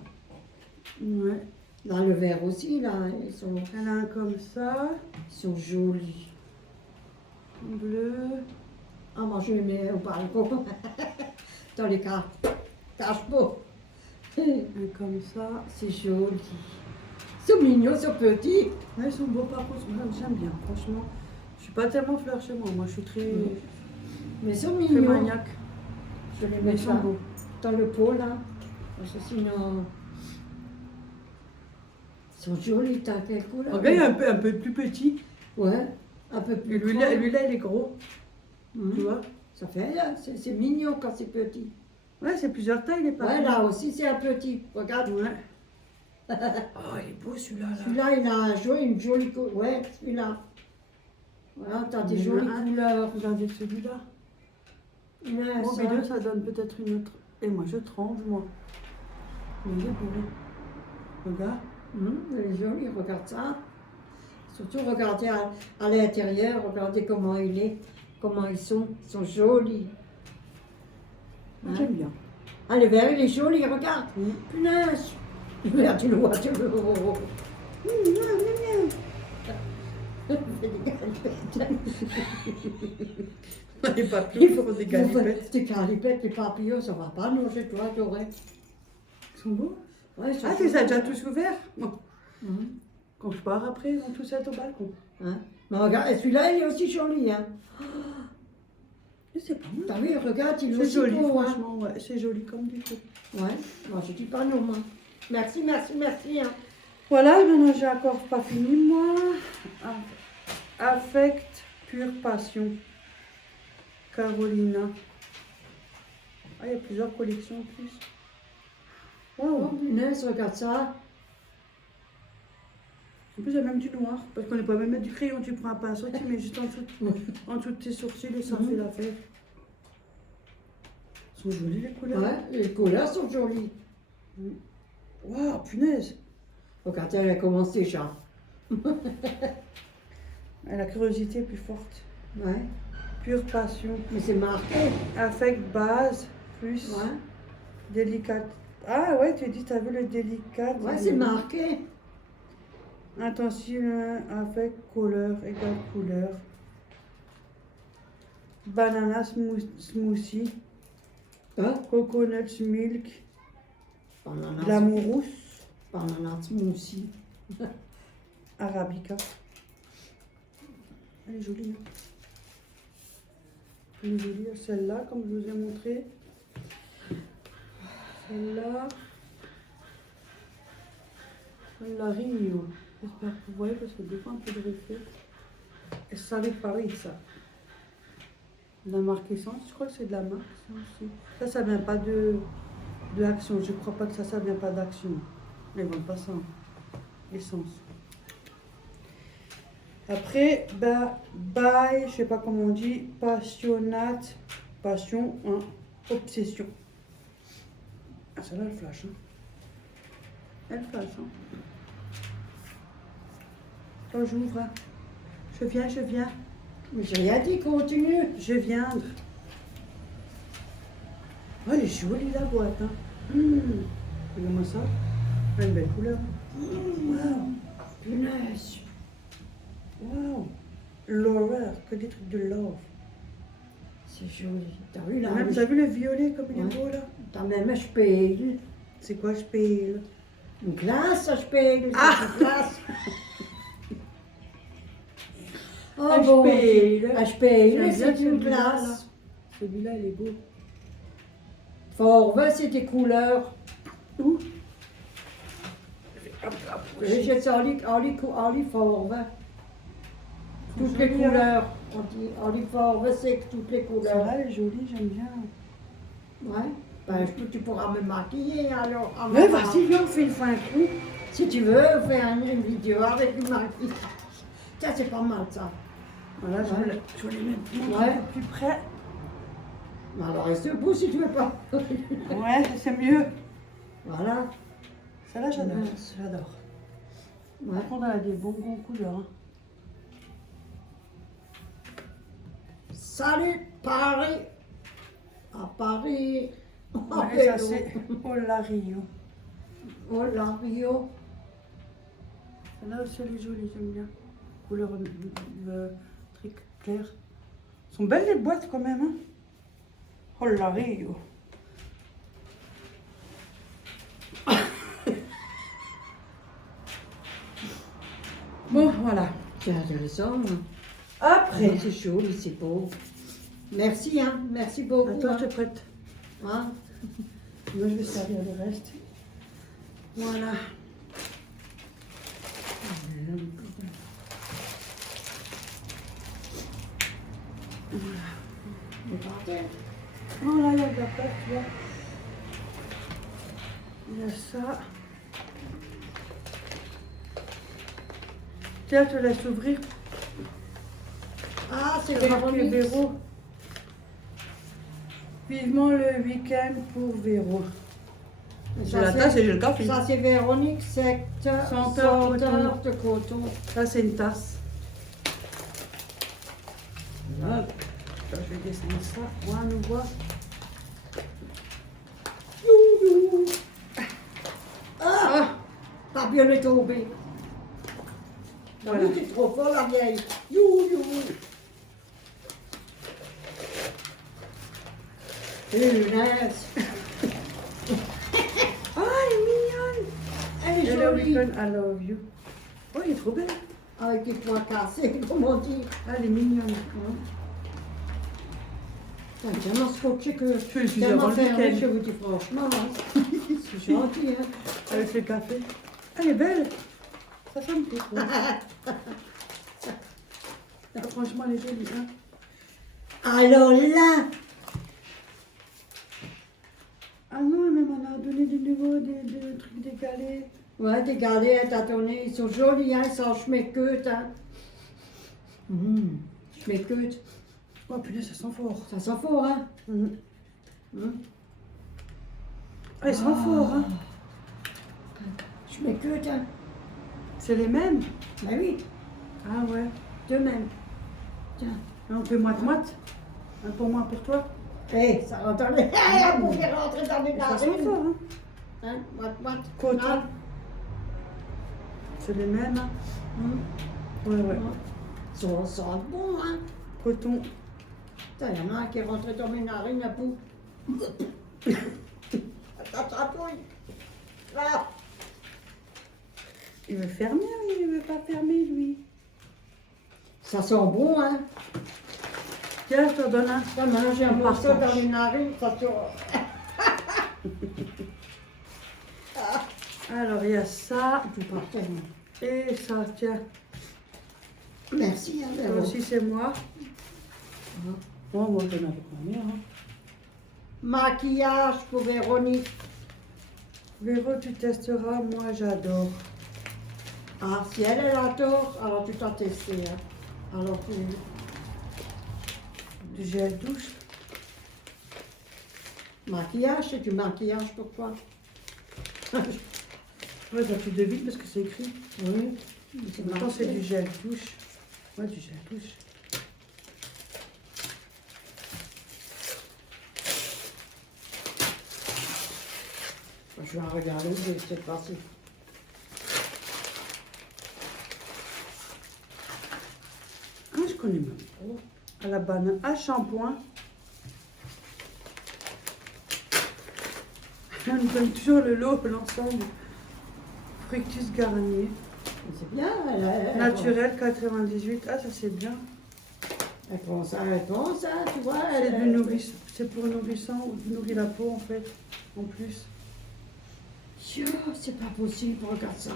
Ouais. Là, le vert aussi, là, ils Elle a un comme ça, sont jolis. en bleu. Ah, moi, je les mets au balcon. Dans les cartes. Cache-beau. Un comme ça. C'est joli. Ils sont mignons, ils sont petits. Ouais, ils sont beaux par contre. Moi, j'aime bien, franchement. Je suis pas tellement fleur chez moi. Moi, je suis très, Mais ils sont très mignons. maniaque. Je les Mais mets ils sont là, beaux. dans le pot, là. Parce que sinon... Ils sont jolis, t'as quelle couleur? Regarde, il est un peu plus petit. Ouais, un peu Et plus lui-là, grand. lui-là, il est gros. Mhm. Tu vois? Ça fait, c'est mignon quand c'est petit. Ouais, c'est plusieurs tailles, les Ouais, papillons. là aussi, c'est un petit. Regarde. Ouais. Oh, il est beau celui-là. Là. Celui-là, il a une jolie couleur. Ouais, celui-là. Voilà, t'as des Il y en a jolies un. couleurs. Regardez celui-là. Ouais, Bon, ça. mais deux, ça donne peut-être une autre. Et moi, je tremble, moi. Mais il est beau. Regarde. Il est joli, regarde ça. Surtout, regardez à l'intérieur, regardez comment il est, comment ils sont jolis. Hein? J'aime bien. Ah, le vert, il est joli, regarde. Mm. Punaise. Le vert, tu le vois, tu le vois. Les papillons font des galipettes. Des galipettes, des papillons, ça va pas, non, chez toi, t'aurais. Ils sont beaux. Ouais, ils sont Ah, tu les as jolis. déjà tous ouverts? Non. Mhm. Quand je pars après, ils vont tous être au balcon. Hein? Mais regarde, et celui-là, il est aussi joli, hein. Je sais pas moi. T'as vu, regarde, il est C'est aussi joli, beau, hein. franchement. Ouais, c'est joli comme du tout. Ouais, moi, je dis pas non, moi. Merci, merci, merci, hein. Voilà, maintenant j'ai encore pas fini, moi. Affect, pure passion. Carolina. Ah, il y a plusieurs collections en plus. Oh, Wow. punaise, regarde ça. En plus, il y a même du noir. Parce qu'on n'est pas même mettre du crayon, tu prends un pinceau, tu mets juste en dessous de tes sourcils et ça fait l'affaire. Ils sont jolies les couleurs. Ouais, les couleurs sont jolies. Waouh, punaise. Regarde, elle a commencé déjà. La curiosité est plus forte. Ouais, Pure passion. mais c'est marqué. Affect base, plus Ouais, délicate. Ah ouais, tu dis, t'as vu le délicat. ouais, c'est marqué. Intensive avec couleur égale couleur. Banana smoothie. Hein? Coconut milk. Banana, Glamour rousse. banana smoothie. Arabica. Elle est jolie. Hein. Elle est jolie. Celle-là, comme je vous ai montré. Celle-là. La Rio. J'espère que vous voyez parce que des fois un peu de reflet. Et ça vient de Paris, ça. La marque Essence, je crois que c'est de la marque ça aussi. Ça vient pas de Action. Je crois pas que ça vient pas d'Action. Ils vendent pas ça. Essence. Après, bah, by, je sais pas comment on dit, passionnate, passion, hein, obsession. Ah, celle-là, elle flash, hein. Elle flash, hein. Quand j'ouvre, hein. Je viens. Mais j'ai rien dit, continue. Je viens. Oh, elle est jolie la boîte, hein. Regarde-moi ça. Elle a une belle couleur. Waouh. Punaise. Waouh. L'horreur, que des trucs de love. C'est joli. T'as vu là? Même, t'as vu le violet comme il est Ouais. beau là? T'as même un spiegel. C'est quoi, je paye? Une glace, un spiegel. Ah. C'est une glace. Oh, Un bon, spiegel. un spiegel, J'aime bien c'est une celui-là, là. glace. Celui-là, il est beau. Forve, c'est des couleurs. Où? J'ai ça en les forves. Toutes les Joli, hein. couleurs. On dit en les forves, c'est que toutes les couleurs. Celle-là, elle est jolie, j'aime bien. Ouais. Ben, tu pourras me maquiller alors. en Ouais, même temps. vas-y, viens, on fait une fois un coup. Si tu veux, on fait une vidéo avec du maquillage. Ça, c'est pas mal, ça. Voilà, je Ouais. vais les mettre Ouais. un peu plus près. Mais alors, reste debout si tu veux pas. Ouais, c'est mieux. Voilà. Celle-là, j'adore. Ouais. J'adore. Ouais. Par contre, elle a des bonbons couleurs. Hein. Salut, Paris. À Paris. Ouais, ça, c'est Olario. Oh, la Rio. Celle-là aussi, elle est jolie, j'aime bien. Couleur très claire. Elles sont belles les boîtes quand même. Hein. Olario. Bon, voilà. C'est intéressant. Hein. Après. C'est joli, c'est beau. Merci, hein. Merci beaucoup. Attends, hein. je te prête. Hein. Moi, je vais servir le reste. Voilà. Vous partez. Oh là, il y a de la pâte, là. Il y a ça. Tiens, je te laisse ouvrir. Ah, c'est le Quelques Véronique. Véro. Vivement le week-end pour Véro. J'ai la tasse et j'ai le café. Ça, c'est Véronique Secte. Senteur Senteur de coton. Ça, c'est une tasse. Voilà. Je vais descendre ça. Voilà, nous voit. Ah, Ta bielle est tombée. Voilà. Tu es trop fort, la vieille. You, you. Punaise. ah, elle est mignonne. Elle est Hello, jolie. weekend, I love you. Oh, elle est trop belle. Avec des points cassés, comme on dit. Ah, elle est mignonne. T'as tellement scotché que Je suis tellement avant le fermé, week-end. je vous dis franchement. Hein. C'est gentil, hein. Avec le café. Elle est belle. Ça me plaît. Quoi. Ah, franchement, elle est jolie. Hein. Alors là, Ah non, mais on a donné du nouveau des trucs décalés. ouais, des galets, t'as donné, ils sont jolis, hein, ils sont schmeckeux, hein. Schmeckeux. Oh punaise, ça sent fort. Ça sent fort, hein. Ah, ils sont forts, hein. Schmeckeux, hein. C'est les mêmes. Ben oui, Ah ouais. deux mêmes. Tiens. On fait moite-moite. Un pour moi, un pour toi. Hé, ça rentre dans les... Elle pouvait rentrer dans les Ça sent fort, narines. hein. Hein, moite. Coton. C'est les mêmes, hein. Ouais, ouais. Ça sent bon, hein. Coton. Putain, il y en a un qui est rentré dans mes narines, à bout. Ça chatouille. Là. Il veut fermer ou il veut pas fermer, lui? Ça sent bon, hein. Tiens, je te donne un. Ça mange un On morceau partage. dans les narines, ça sent... Alors, il y a ça. Tout partage. Et ça, tiens, Merci, hein, ça Véro. aussi c'est moi. Bon, moi j'en avais combien, hein. Maquillage pour Véronique. Véro, tu testeras, moi j'adore. Ah, si elle adore, alors tu t'as testé. Hein. Alors tu... Du gel douche. Maquillage, c'est du maquillage pour toi. Ouais, ça tu devines parce que c'est écrit. Oui. Maintenant c'est du gel douche. Ouais, du gel douche. Je vais regarder, je sais pas si... Ah, je connais même pas. À la banane, à shampoing. On nous donne toujours le lot, l'ensemble. Fructus Garnier. C'est bien, Naturel 98. Ah, ça c'est bien. Elle prend ça, tu vois. C'est du nourrice. C'est pour nourrissant ou nourrir la peau en fait. En plus. Yo, c'est pas possible, regarde ça.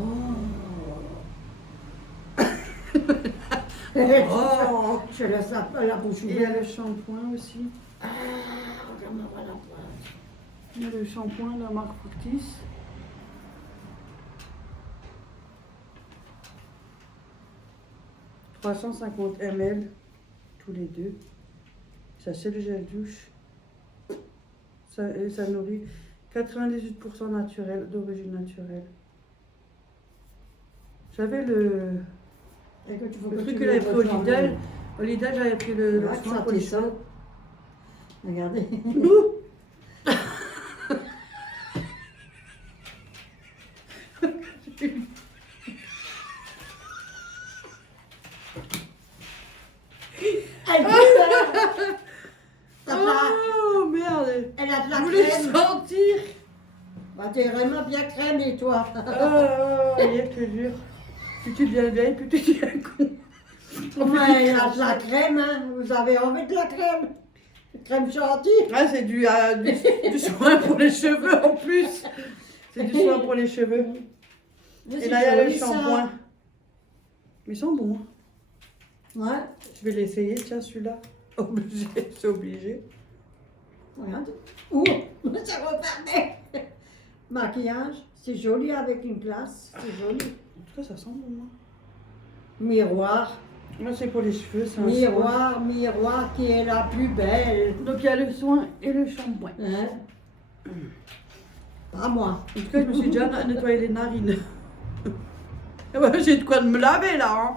Oh. Je laisse la bouche Et il y a ouverte. le shampoing aussi. Ah, regarde-moi, voilà. Il y a le shampoing de la marque Fructis. « 350 ml tous les deux. Ça c'est le gel douche. Ça nourrit 98% naturel, d'origine naturelle. J'avais le truc que j'avais pris au Lidl. Au Lidl, j'avais pris le soin pour les cheveux. Regardez. Elle pue, t'as pas- Oh merde! Elle a de Je la voulais crème. sentir! Bah, t'es vraiment bien crémée, toi. Oh, je te jure. Plus tu deviens vieille, plus tu deviens con. Ouais, elle a de la crème, hein. Vous avez envie de la crème? Crème chantilly? Ah, c'est du soin pour les cheveux en plus. C'est du soin pour les cheveux. Mais Et c'est là, il y a le joli, ça. shampoing. Mais ils sont bons. Ouais, Je vais l'essayer, tiens, celui-là. Obligé, c'est obligé. regarde. Ouh, ça repartait. Maquillage, c'est joli avec une glace, c'est joli. En tout cas, ça sent bon. Hein. Miroir, Là, c'est pour les cheveux, c'est un miroir, miroir qui est la plus belle. soin. Donc, il y a le soin et le shampoing. Hein? Pas moi. En tout cas, je me suis déjà nettoyé les narines. Eh ben, j'ai de quoi de me laver là. Hein.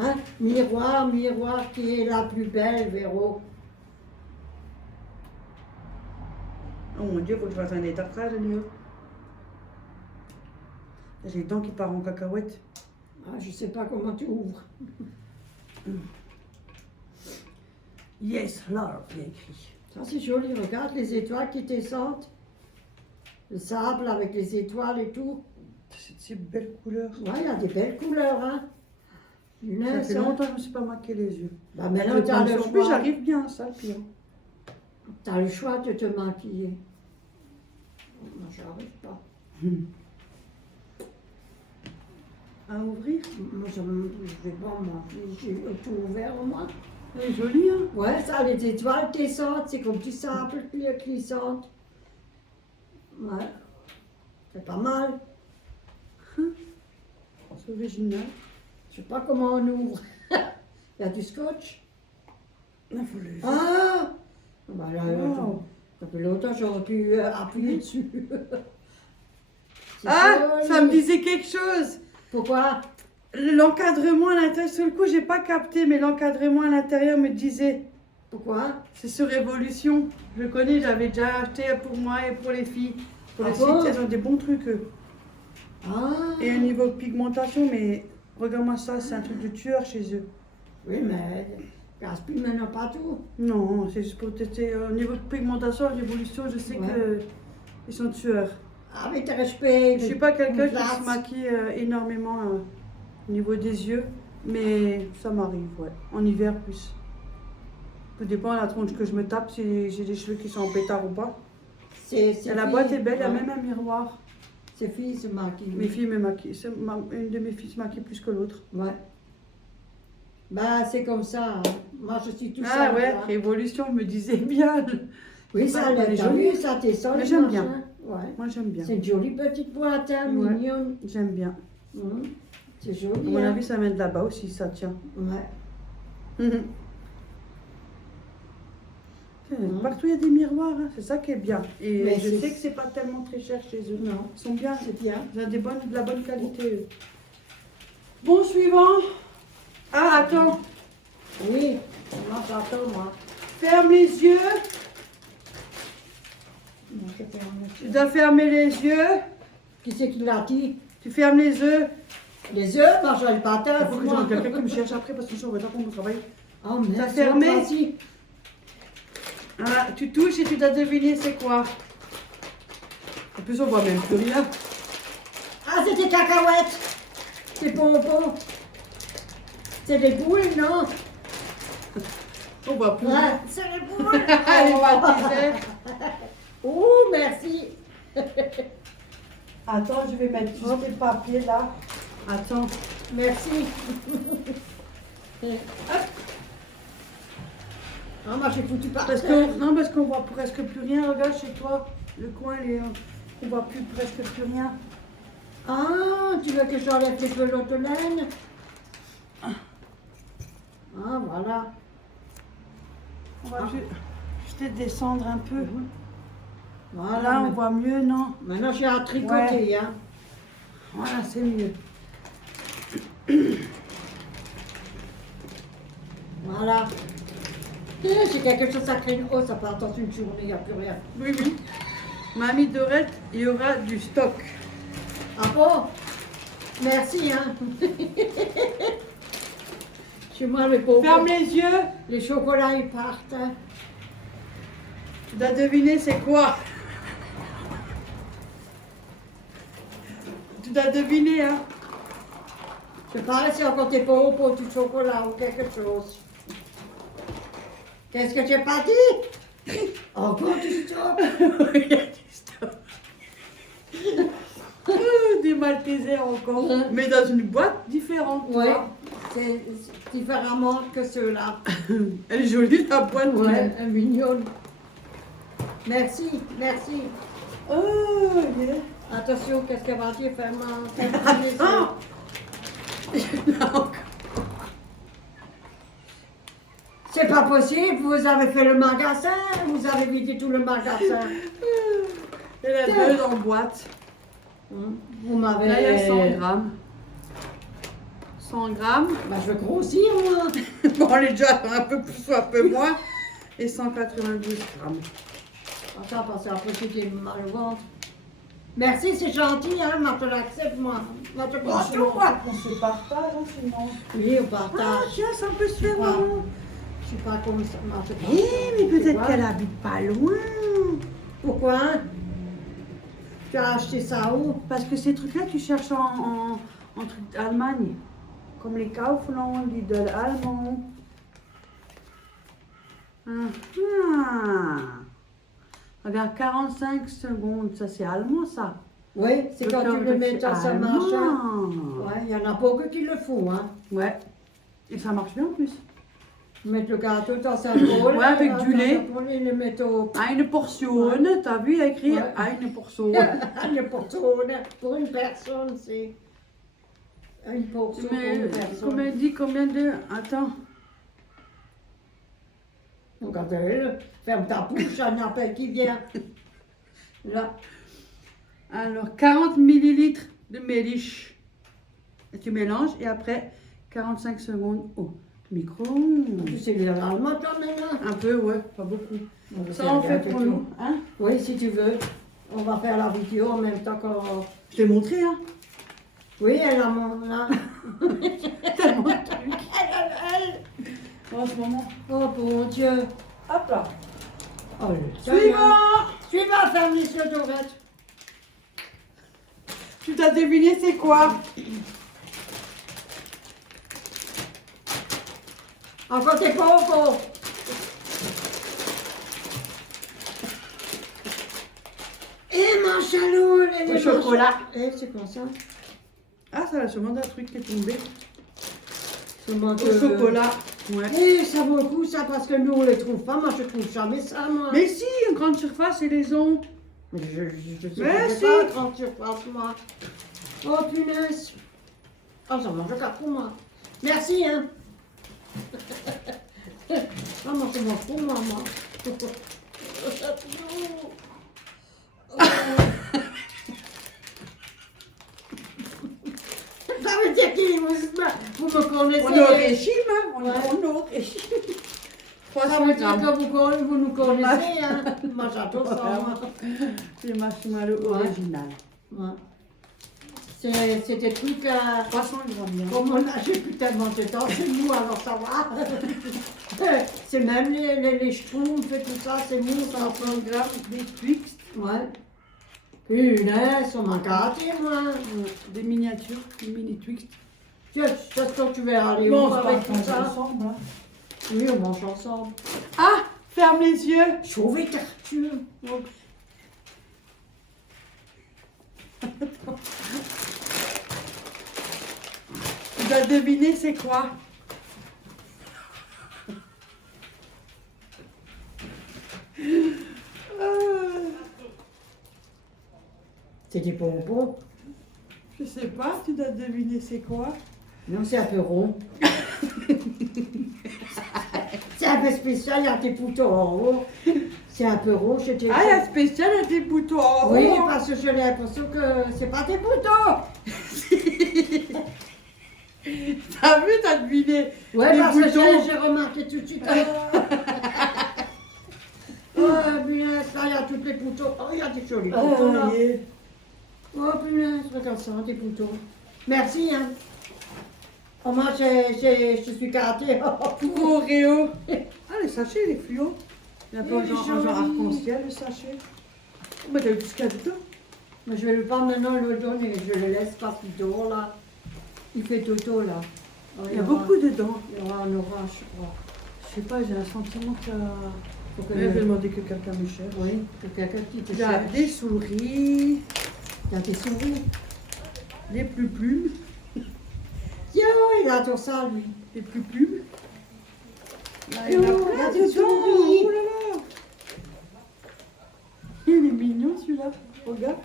Hein? Miroir, miroir qui est la plus belle, Véro. Oh mon Dieu, faut que je fasse un détartrage, Léo. J'ai les dents qui partent en cacahuète. Ah, je sais pas comment tu ouvres. Yes, love, il y a écrit. Ça, c'est joli, regarde les étoiles qui descendent. Le sable avec les étoiles et tout. C'est de ces belles couleurs. Ouais, il y a des belles couleurs, hein. Ça Punaise, fait hein. longtemps que je ne me suis pas maquillé les yeux. Bah maintenant, Le t'as le pinceau, en plus, choix. j'arrive bien, ça, le pire. T'as le choix de te maquiller. Moi, j'arrive pas. À ouvrir. Moi, je vais pas, moi. J'ai tout ouvert, moi. Elle est jolie, hein. Ouais, ça, les étoiles descendent, c'est comme du sable glissante. Ouais. C'est pas mal. C'est original. Je sais pas comment on ouvre. Il y a du scotch. Il faut le... Ah! Bah là, Wow. ça fait longtemps que j'aurais pu appuyer dessus. C'est Ah, joli. ça me disait quelque chose. Pourquoi? L'encadrement à l'intérieur, sur le coup, j'ai pas capté, mais l'encadrement à l'intérieur me disait. Pourquoi? C'est sur Révolution. Je connais, j'avais déjà acheté pour moi et pour les filles. Pour les Ah bon? sites, elles ont des bons trucs. Eux. Ah! Et au niveau pigmentation, mais regarde-moi ça, c'est un truc de tueur chez eux. Oui, mais gaspille maintenant pas tout. Non, c'est juste pour tester. Au niveau de pigmentation, Révolution, je sais Ouais. que ils sont tueurs. Avec respect. Je suis pas quelqu'un qui classe. se maquille énormément au niveau des yeux, mais ça m'arrive, ouais. En hiver plus. Tout dépend de la tronche que je me tape, si j'ai des cheveux qui sont en pétard ou pas. C'est Et la boîte est belle, il y a ouais. même un miroir. Ses filles se maquillent. Mes filles me maquillent. Une de mes filles se maquille plus que l'autre. Ouais. Bah, c'est comme ça. Hein. Moi, je suis tout Ah seul. ouais, là. révolution, je me disais bien. Oui, ça Elle est t'as jolie. vu, ça t'es seul. Mais j'aime bien. Ouais. Moi, j'aime bien. C'est une jolie petite boîte, hein, Ouais. mignonne. J'aime bien. C'est À joli. mon hein. avis, ça vient de là-bas aussi, ça tient. Ouais. Partout, il y a des miroirs, hein. C'est ça qui est bien. Et Mais je c'est- sais que c'est pas tellement très cher chez eux. Non. Ils sont bien. C'est bien. Ils ont de la bonne qualité. Eux. Bon, suivant. Ah, attends. Oui. Moi, j'attends, moi. Ferme les yeux. Moi, je ferme les Tu yeux. dois fermer les yeux. Qui c'est qui l'a dit? Tu fermes les yeux. Les œufs, moi, j'ai le patin. Il faut que j'aille quelqu'un qui me cherche après parce que je suis en retard pour mon travail. Oh, merde. T'as fermé? Vas-y. Ah, tu touches et tu dois deviner c'est quoi. En plus, on voit même plus rien. Ah, c'est des cacahuètes. C'est bonbons. C'est des boules, non? On voit plus Ouais, rien. c'est des boules. Allez, Mathilde. Oh, merci. Attends, je vais mettre tous tes papiers là. Attends. Merci. Ah, moi, j'ai foutu par Parce terre. que, non, parce qu'on voit presque plus rien. Regarde chez toi. Le coin, on voit plus, presque plus rien. Ah, tu veux que j'enlève les pelotes de laine? Ah, voilà. On va juste descendre un peu. Voilà, Là, on voit mieux, non? maintenant j'ai à tricoter, hein. Voilà, c'est mieux. Voilà. C'est quelque chose à craindre. Oh, ça part dans une journée, il n'y a plus rien. Oui, oui. Mamie Dorette, il y aura du stock. Ah bon? Merci, hein. Chez moi, les pauvres, Ferme les yeux. les chocolats, ils partent. Hein. Tu dois deviner c'est quoi. Tu dois deviner, hein. Je parle si encore t'es pauvres pour du chocolat ou quelque chose. Qu'est-ce que j'ai pas dit? Encore du stop. Il y a du stock. Des Maltesers encore. Mais dans une boîte différente. tu Ouais, vois. c'est différemment que ceux-là. Elle est jolie la boîte. Ouais, mignonne. Merci, merci. Oh, yeah. Attention, qu'est-ce qu'elle va dire? Fais-moi Ah. Non. C'est pas possible, vous avez fait le magasin, vous avez vidé tout le magasin. Elle a deux en boîte. Vous m'avez... Là, il y a 100 grammes. 100 grammes. Bah, je veux grossir, moi. Bon, on est déjà un peu plus ou un peu moins. Et 192 grammes. Attends, parce qu'après, j'ai mal au ventre. Merci, c'est gentil, hein, moi, je l'accepte, moi. Moi, je Bon, tu crois qu'on se partage, hein, sinon. Oui, on Ah, partage. tiens, ça peut se faire, Ouais. maman. Je sais pas comment ça marche. Eh, mais peut-être Ouais. qu'elle habite pas loin. Pourquoi? Tu as acheté ça où? Parce que ces trucs-là, tu cherches en truc d'Allemagne. Comme les Kaufland, Lidl allemand. Ah. Regarde, 45 secondes, ça c'est allemand ça. Oui, c'est quand tu le mets dans ce machin. allemand. Ouais, il y en a beaucoup qui le font, hein. Ouais. Et ça marche bien en plus. Mettre le gâteau dans sa boule. Ouais, avec du lait. Et le mettre au... Une portion, t'as vu, il y a écrit Ouais. une portion. Une portion, pour une personne, c'est... Une portion pour Mais une personne. comme elle dit, combien de... Attends. Regardez-le, ferme ta bouche, il y en a pas qui vient. Là. Alors, 40 millilitres de méliche. Et tu mélanges et après 45 secondes au micro. Tu sais lire l'allemand toi maintenant? Un peu, ouais, pas beaucoup. On va Ça, faire on fait bien, pour c'est nous. tout. Hein? Oui, si tu veux. On va faire la vidéo en même temps qu'on... Je t'ai montré, hein? Oui, elle a mon... Là. Tellement de trucs. En ce moment. Oh, mon Dieu. Hop là. Oh, Suivant! Suivant, ferme les yeux, Dorette. Tu t'as deviné c'est quoi? Encore tes pauvres. Et marshmallows, Au chocolat. Eh, c'est quoi ça? Ah, ça a sûrement un truc qui est tombé. Sûrement Au que- chocolat. Ouais. Eh, ça vaut le coup ça parce que nous on les trouve pas. Moi je trouve jamais ça moi. Mais si, une grande surface, ils les ont. Mais je sais Mais pas, si. pas grande surface moi. Oh punaise. Oh ça mange pas pour moi. Merci hein. Ah moi ça mange pour moi moi. Ça veut dire qu'il vous me connaissez. On est au régime, hein. Ouais. On est au régime. Ça 300 veut dire grammes. que vous nous connaissez hein. Moi j'adore ça moi. Les marshmallows Ouais. original. Ouais. C'est des trucs à... 300 grammes. hein. Comme on a, j'ai plus tellement de temps chez nous, alors ça va. C'est même les schtroumpfs et tout ça, c'est mou, ça. 300 grammes des Twix. Ouais. Punaise, on m'a gâté, moi. Des miniatures, des mini Twix. J'espère que tu vas aller Bon, où avec tout ça. ensemble. hein. Oui, on mange ensemble. Ah, ferme les yeux. Chauvé Arthur. Tu dois deviner c'est quoi. C'est des bonbons. Je sais pas, tu dois deviner c'est quoi. Non, c'est un peu rond. C'est un peu spécial, il y a des boutons en haut. C'est un peu rond, je t'ai Ah, il y a spécial à des boutons en haut. Oui, parce que j'ai l'impression que c'est pas des boutons. T'as vu, t'as deviné. Ouais, Les parce que boutons. j'ai remarqué tout de suite. Oh, punaise, là, il y a tous les boutons. Oh, il y a des jolis boutons, là. yeah. Oh, punaise, regarde ça, des boutons. Merci, hein. Oh, moi, je suis gâtée. Pour Oreo. Ah, les sachets, les fluos. Il y a pas Il est genre, un genre joli. arc-en-ciel, le sachet. Oh, bah, t'as vu tout ce qu'il y a dedans. Mais je vais le prendre maintenant, le donner. Je le laisse parce qu'il dort, là. Il fait toto, là. Oh, Il y a beaucoup dedans. Il y aura un orage, je crois. Je sais pas, j'ai un sentiment que... Faut que Mais je vais demander que quelqu'un me cherche. Oui, que quelqu'un qui te Il y a cherche. des souris, Il y a des souris. des plumes, Yo, il adore ça, lui. des plumes. Là, il y en a Oh, plein il y a des dedans. souris. Oh là là. Il est mignon celui-là. Regarde.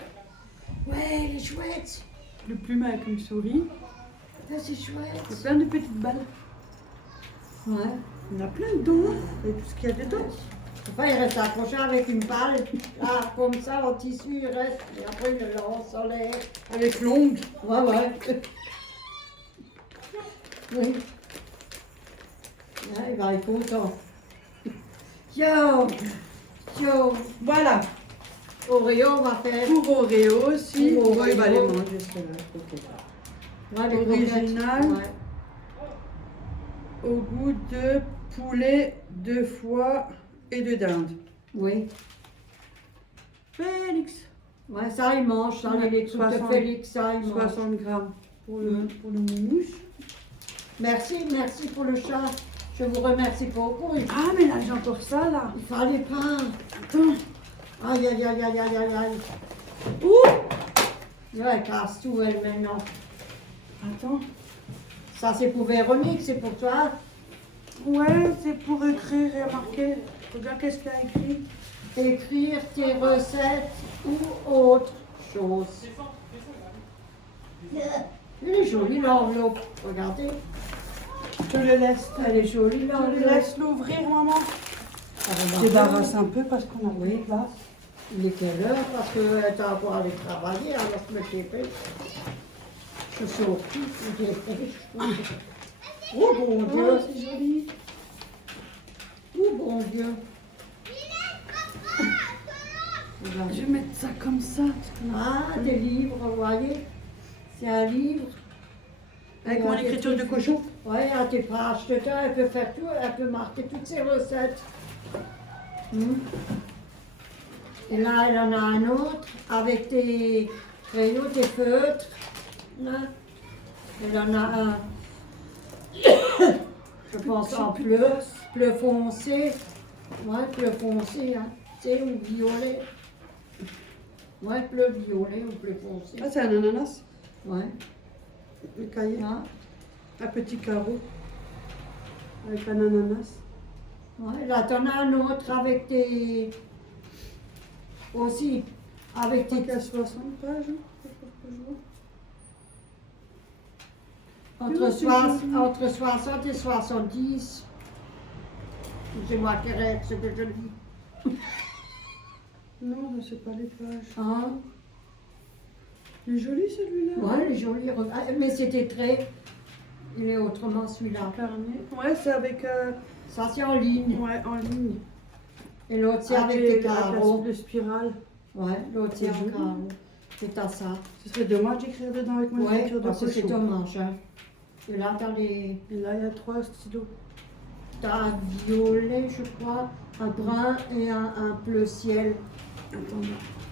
Ouais, il est chouette. Le plume avec une souris. Ah, c'est chouette. Il y a plein de petites balles. Ouais. Il y en a plein dedans. Et tout ce qu'il y a dedans. Après, il reste accroché avec une balle. Là, comme ça, en tissu, il reste. Et après, il le lance en l'air. Avec l'ongle. Ouais, ouais. Oui. Là, il va être content. Yo! Yo! Voilà. Oreo, on va faire. Pour Oreo aussi. Pour Ouais, il va Oreo. les manger ceux-là. Ouais, les Original. croquettes. Ouais. Au goût de poulet, de foie et de dinde. Oui. Félix. Ouais, ça, il mange. Ça, Ouais, les trucs de 60. Félix, ça, il mange. 60 grammes pour le moumouche. Merci, merci pour le chat. Je vous remercie beaucoup. Ah, mais là, j'ai encore ça, là. Il fallait pas. Attends. Aïe, aïe, aïe, aïe, aïe, aïe, aïe. Ouh. Ouais, elle casse tout, elle, maintenant. Attends. Ça, c'est pour Véronique, c'est pour toi. Ouais, c'est pour écrire et marquer. Regarde qu'est-ce qu'il y a écrit. Écrire tes recettes ou autre chose. Elle est jolie, l'enveloppe. Regardez. Je le laisse. Elle est jolie, Je le l'enveloppe. laisse l'ouvrir, maman. Ah, Je regarde. débarrasse un peu parce qu'on a plus de place. Il est quelle heure? Parce que t'as encore à aller travailler, alors je me dépêche. Je suis au cul, je me dépêche. Oh bon Dieu! Oh, c'est joli. Oh bon Dieu! Regarde. Je vais mettre ça comme ça. parce qu'on a- Ah, des livres, vous voyez? C'est un livre. Avec mon écriture de cochon. Oui, à tes pages dedans, elle peut faire tout, elle peut marquer toutes ses recettes. Et là, elle en a un autre avec des crayons, des feutres. Là. Elle en a un, je pense en bleu foncé. Ouais, bleu foncé, hein. Tu sais, ou violet. Ouais, bleu violet ou bleu foncé. Ah, c'est un ananas, Ouais. le cahier. Ah, Un petit carreau avec un ananas. ouais. Là, t'en as un autre avec tes. Aussi. Avec Je crois tes. qu'il y a 60 pages. Hein, quelque chose que je vois. Entre 60 et 70. C'est moi qui rêve ce que je dis. Non, je sais pas les pages. Ah, Il est joli celui-là. ouais, il est joli. Mais c'était très. Il est autrement celui-là. Carnet. Ouais, c'est avec. Ça, c'est en ligne. Ouais, en ligne. Et l'autre, c'est avec des carreaux. Le spirale. Ouais, l'autre, c'est C'est en joli. carreau. C'est à ça. Ce serait dommage d'écrire dedans avec mon Ouais, écriture de parce que c'est cochon. dommage. Hein. Et là, t'as les. Et là, il y a 3 stylos. T'as un violet, je crois, un brun et un bleu ciel. Attends,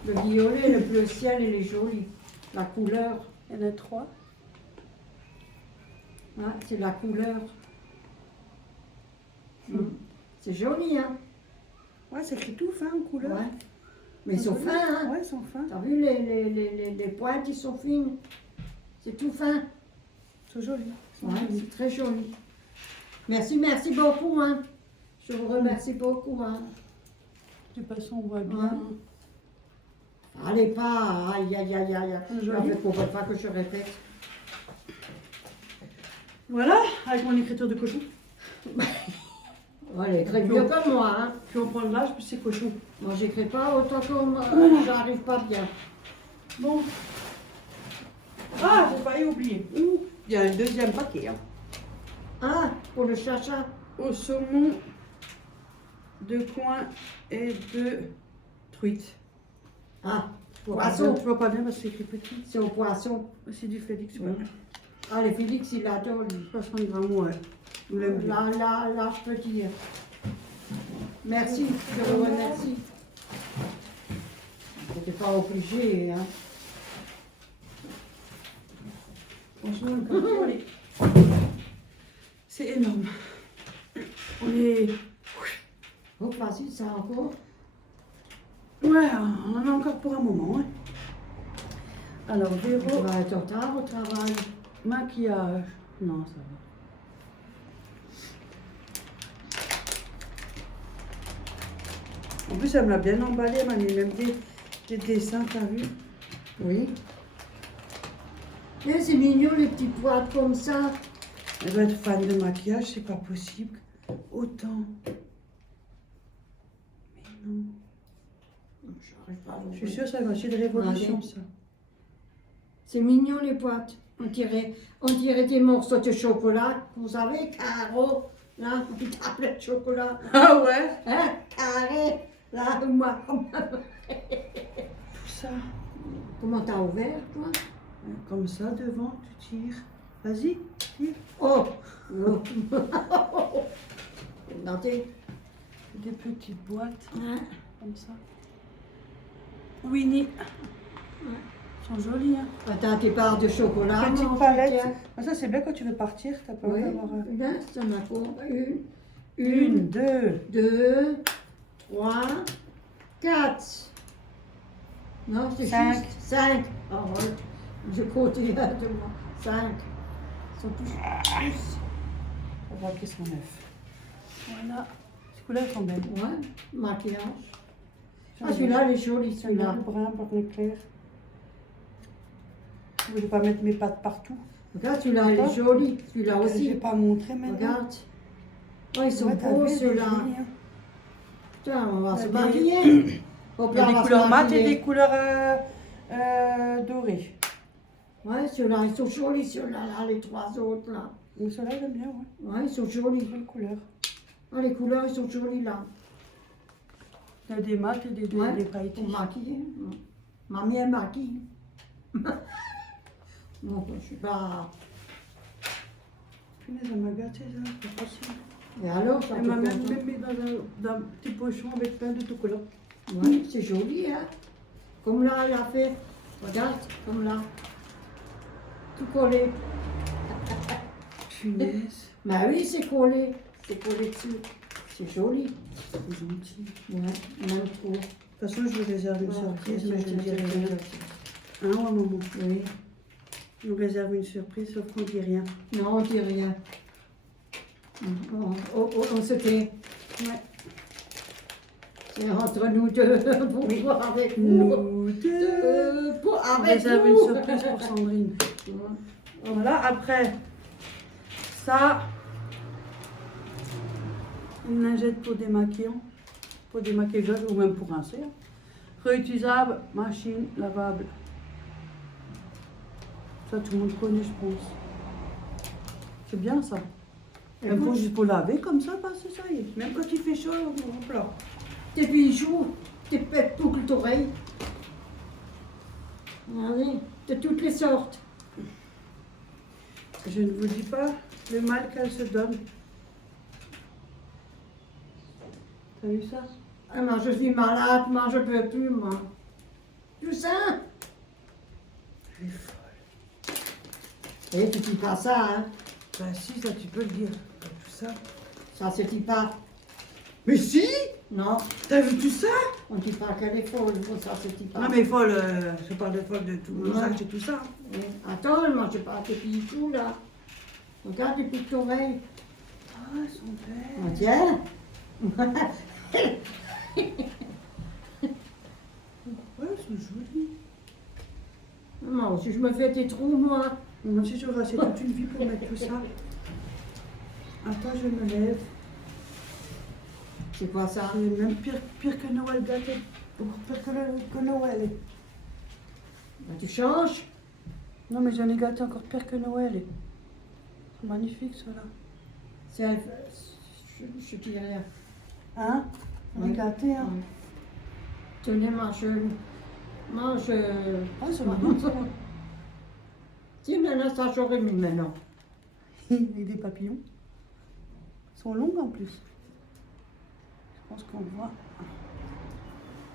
Le violet et le bleu ciel, il est joli. La couleur, il y en a 3. hein, c'est la couleur. C'est joli, hein? Ouais, c'est écrit tout fin en couleur. Ouais. Mais ils sont Joli. fins, hein? Ouais, ils sont fins. T'as vu les pointes, ils sont fines. C'est tout fin. Ils sont jolis. Ils sont Ouais, jolis. c'est très joli. Merci, merci beaucoup, hein? Je vous remercie beaucoup, hein? De toute façon, on voit bien. Ouais. Allez pas, aïe, aïe, aïe, aïe. Joli. Il ne faudrait pas que je répète. Voilà, avec mon écriture de cochon. Ouais, elle écrit mieux que moi, hein? Plus on prend de l'âge, plus c'est cochon. Moi, j'écris pas autant que j'arrive pas bien. Bon. Ah, j'ai failli oublier. Ouh, il y a un deuxième paquet. Hein. Ah, pour le chacha. Au saumon, 2 coins et 2 truites. Ah, Tu poisson. vois pas bien parce que c'est écrit petit. C'est au poisson. C'est du Félix, ouais. Ah, les Félix, il adore, lui. 60 grammes, ouais. On l'aime bien. Là, je peux dire. Merci, je vous remercie. J'étais pas obligé, hein. Franchement, le carton, c'est énorme. On est... Oh, facile, ça encore. Ouais, on en a encore pour un moment. Hein. Alors, Tu Véro, vas être en retard au travail. maquillage. Non, ça va. En plus, elle me l'a bien emballé, elle m'a mis même des dessins, t'as vu? Oui. Mais c'est mignon, les petites boîtes comme ça. Elle doit être fan de maquillage, c'est pas possible. Autant. Mais non. J'arrive pas à Je suis l'ouvrir. sûre que ça va être une révolution, Allez. ça. C'est mignon, les boîtes. On dirait des morceaux de chocolat. Vous savez, Caro, là, une tablette de chocolat. Ah ouais? Hein, carré. Là, moi. Tout ça. Comment t'as ouvert, toi? Comme ça, devant, tu tires. Vas-y, tire. Oh! Oh. Regardez. Des petites boîtes, Hein? comme ça. Winnie. Elles sont jolies, hein. Attends, tes barres de chocolat. Petite mon palette. tiens. Ah, ça, c'est bien quand tu veux partir, t'as pas Oui, envie d'avoir... là, ça m'a fait une, Une, deux. 2, 3, 4. Non, c'est Cinq. juste 5. Oh, ouais. Je continue de moi. 5. Ils sont tous. On va voir qu'ils sont neufs. Voilà. Ces couleurs sont belles. Ouais, maquillage. Ah, celui-là, il est joli, Celui-là, celui-là. le brun par le clair. Je ne vais pas mettre mes pattes partout. Regarde, celui-là, il est joli. Celui-là Je ne vais aussi. pas montrer maintenant. Regarde. Oh, ils sont Ouais, t'as beaux, vu, ceux-là. c'est joli, hein. Tiens, on va se Des- maquiller. Hop Il y là, a on des va se couleurs mates et maquiller. des couleurs dorées. Ouais, ceux-là, ils sont jolis, ceux-là, là, les 3 autres, là. Donc ceux-là, j'aime bien, ouais. Ouais, ils sont jolis. Belle couleur. Ah, les couleurs, ils sont jolis, là. Il y a des mates et des Ouais, brighties. pour maquiller. Mamie, elle maquille. Non, je suis pas... Punaise, elle m'a gâté, ça, c'est pas possible. Et alors, ça Elle te m'a même content? mis dans un petit pochon avec plein de tout collant. Ouais, c'est joli, hein. Comme là, elle a fait. Regarde, comme là. Tout collé. Punaise, Bah oui, c'est collé. C'est collé dessus. C'est joli. c'est gentil. Ouais, on aime trop. toute façon, je lui réserve une surprise, mais je ne dis rien. Hein, ouais, maman? Oui. Je nous réserve une surprise, sauf qu'on ne dit rien. Non, on dit rien. On se tait. Ouais. C'est entre nous deux pour Oui. voir avec vous. Nous deux. Pour On avec réserve vous. une surprise pour Sandrine. Voilà, après, ça, une lingette pour démaquillant, pour démaquillage ou même pour rincer. Réutilisable, machine lavable. Ça, tout le monde connaît, je pense. C'est bien ça. Même pour juste pour laver comme ça, parce que ça y est. Même quand il fait chaud, on pleure. Tes bijoux, tes pètes boucles d'oreilles. Allez, de toutes les sortes. Je ne vous dis pas le mal qu'elle se donne. T'as vu ça? Ah, moi, je suis malade, moi, je peux plus, moi. Tout ça. Elle est folle. Et tu dis pas ça, hein. Bah si, ça tu peux le dire. Tout ça. Ça se dit pas. Mais si! Non, T'as vu tout ça? on dit pas qu'elle est folle, bon, ça se dit pas. Non mais folle, je parle de folle de tout. Ouais. Ça, c'est tout ça. Oui. Attends, elle mange pas tes bijoux, là. Regarde les petites oreilles. Ah, son père. Ah, tiens. Ouais, c'est joli. Moi aussi, je me fais des trous, moi. Moi aussi, j'aurais assez toute une vie pour mettre tout ça. Attends, je me lève. C'est quoi ça? C'est même pire que Noël gâté. Beaucoup pire que Noël. Ben, tu changes? Non, mais j'en ai gâté encore pire que Noël. C'est magnifique, ceux-là. C'est... Je dis rien. Hein? On est Oui. gâtés, hein? Oui. Tenez, mange... Ah, c'est marrant, ça. Tiens, maintenant, ça, j'aurais mis maintenant. Et des papillons. Ils sont longs en plus. Je pense qu'on voit.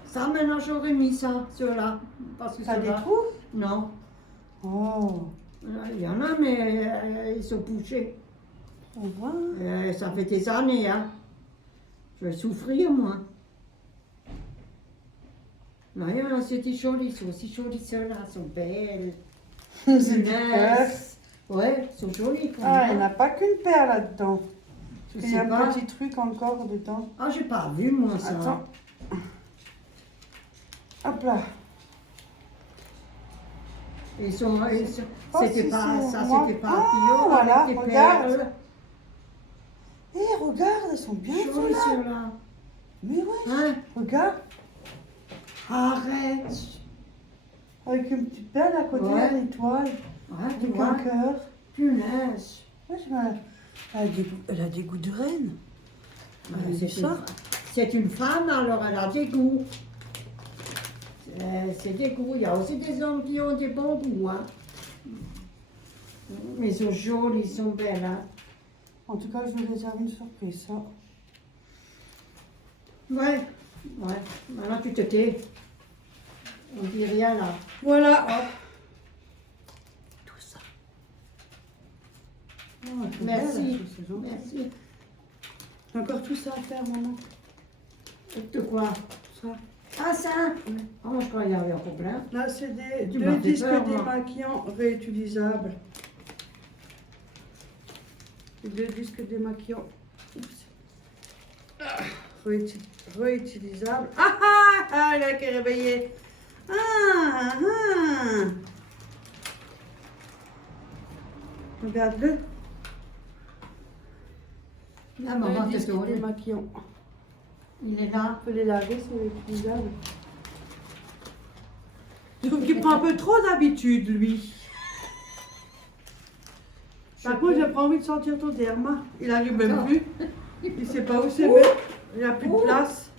Ça, maintenant, j'aurais mis ça, ceux-là. Parce que T'as des ceux-là- trous? Non. Oh, Il y en a, mais ils sont bouchés. on voit. Ça fait des années, hein. Je vais souffrir, moi. Non, c'était joli, ils sont aussi jolis, ceux-là, ils sont belles. C'est du Minces. Ouais, ils sont jolis quand Ah, il même. n'y en a pas qu'une paire là-dedans. Je Il y a sais un pas. petit truc encore dedans. Ah, j'ai pas vu, moi, ça. Attends. Hop là. Ils sont, Oh, c'était si, pas, c'est ça, moi. c'était pas Ah, Pio voilà, avec des regarde. perles. Hé, regarde, elles sont bien Jolies, ceux-là. ceux-là. Mais ouais, Hein? regarde. Arrête. Avec une petite perle à côté, Ouais. une étoile, Ah, tu avec vois, un cœur. punaise. Ouais, elle a des goûts de reine. Ouais, c'est ça. C'est une femme, alors elle a des goûts. C'est des goûts. Il y a aussi des hommes qui ont des bons goûts. Hein. Mais ils sont jolis, ils sont belles. Hein. En tout cas, je vous réserve une surprise, ça. Ouais, ouais. Maintenant tu te tais. On dit rien là. Voilà. Tout ça. Oh, elle est Merci. belle, c'est gentil. Merci. Encore tout ça à faire, maman. De quoi? Ça. Ah ça? Oh, je crois qu'il y avait encore plein. Là, c'est Tu deux m'as fait disques peur, moi. démaquillants réutilisables. Deux disques démaquillants. Oups. Ah, réutilisables. Ah ah ah, il a qu'à réveiller. Ah ah. Regarde-le. Là, maman, Deux t'es disques tournée. démaquillants. Il est là. On peut les laver, c'est réutilisable. Je trouve qu'il prend un peu trop d'habitude, lui. Par contre, j'ai pas envie de sentir ton derma. Il arrive même Non. plus. Il sait pas où c'est Ouh. mettre. Il n'a plus de Ouh. place.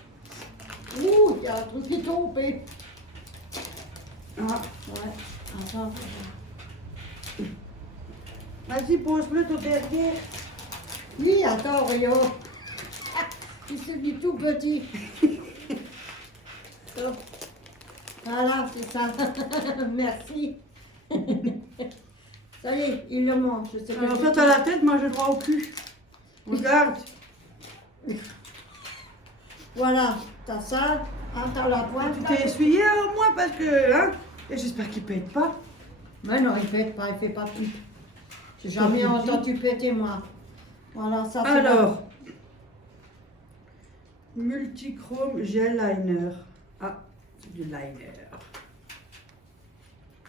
Ouh, il y a un truc qui est tombé. Ah. Ouais. Attends. Vas-y, pose-le ton derrière. Oui, attends, Rio. Il s'est mis tout petit. Hop. Voilà, c'est ça. Merci. Ça y est, il le mange. Je sais Alors, pas. toi, t'as la tête, moi, j'ai le droit au cul. Regarde. Voilà, t'as ça. Ah, t'as la pointe. Tu t'es essuyé au moins parce que, hein? Et j'espère qu'il pète pas. Mais non, il pète pas, il fait pas tout. J'ai jamais entendu péter, moi. Voilà, ça c'est Alors, multichrome gel liner. Ah, c'est du liner.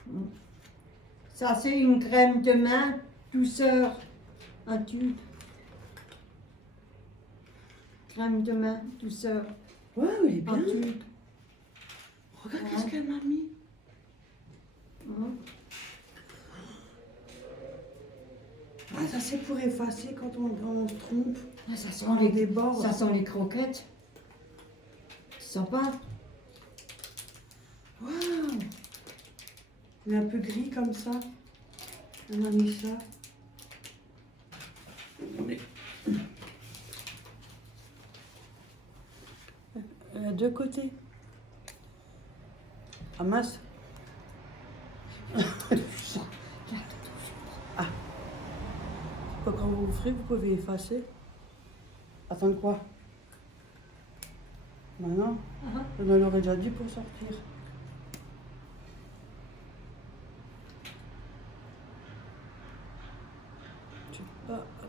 bon. Ça c'est une crème de main, douceur, un tube. Crème de main, douceur, Ouais, il est bien. un tube. Regarde qu'est-ce qu'elle m'a mis. Hein. Ah, ça c'est pour effacer quand on se trompe. Ah, ça sent On déborde. ça sent les croquettes. Sympa. Waouh! Il est un peu gris comme ça. On a mis ça. Deux côtés. Ah mince. Ah. Quand vous ferez, vous pouvez effacer. Attendre quoi? Maintenant, on en aurait déjà dû pour sortir. Je sais pas, attends.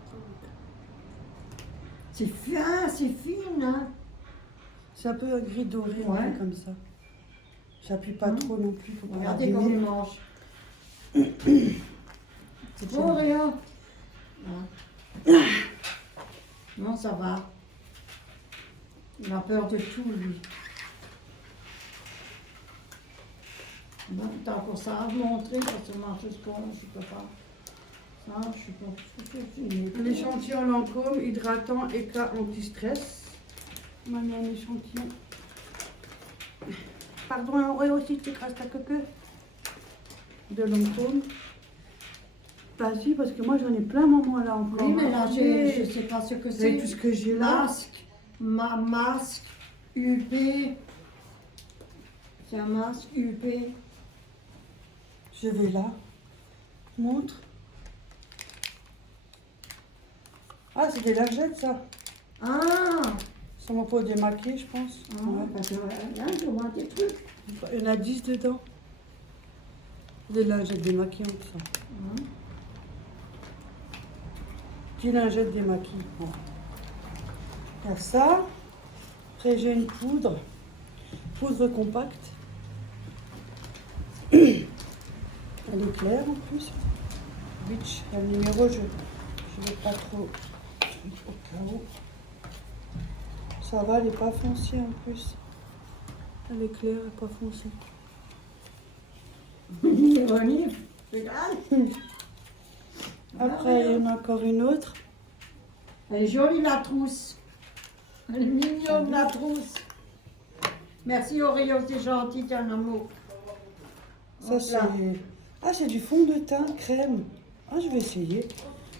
C'est fin, c'est fine, hein. C'est un peu un gris doré, un Ouais. peu comme ça. J'appuie pas trop non plus. Faut pas Regardez comme abîmer. il mange. C'est bon, rien. Non, ça va. Il a peur de tout, lui. Bon, t'as encore ça à montrer, parce que moi, je peux pas. Ça, je suis pas. L'échantillon Lancôme, hydratant, éclat, anti-stress. Maintenant, un échantillon. Pardon, on aurait aussi t'écrases ta queue de Lancôme. Vas-y, parce que moi j'en ai plein moment là encore. Oui, mais là, je J'ai sais pas ce que c'est c'est. tout ce que j'ai là. Masque, masque, UP. C'est un masque UP. Je vais là. Montre. Ah, c'est des lingettes ça. Ah, Ça m'a pas démaquiller, je pense. ah Ouais. parce que là, je vois des trucs. Il y en a 10 dedans. Des lingettes démaquillantes, ça. Ah. 10 lingettes démaquillantes. Bon. Il y a ça. Après, j'ai une poudre. Poudre compacte. Elle est claire en plus. Bitch, le numéro, je ne vais pas trop au cas où. Ça va, elle n'est pas foncée en plus. Elle est claire, elle n'est pas foncée. Ironie, c'est grave. Après, il y en a encore une autre. Elle est jolie, la trousse. Elle est mignonne, la trousse. Merci, Oreo, c'est gentil, t'es un amour. Ça, Hop c'est... là. Ah, c'est du fond de teint crème. Ah, je vais essayer.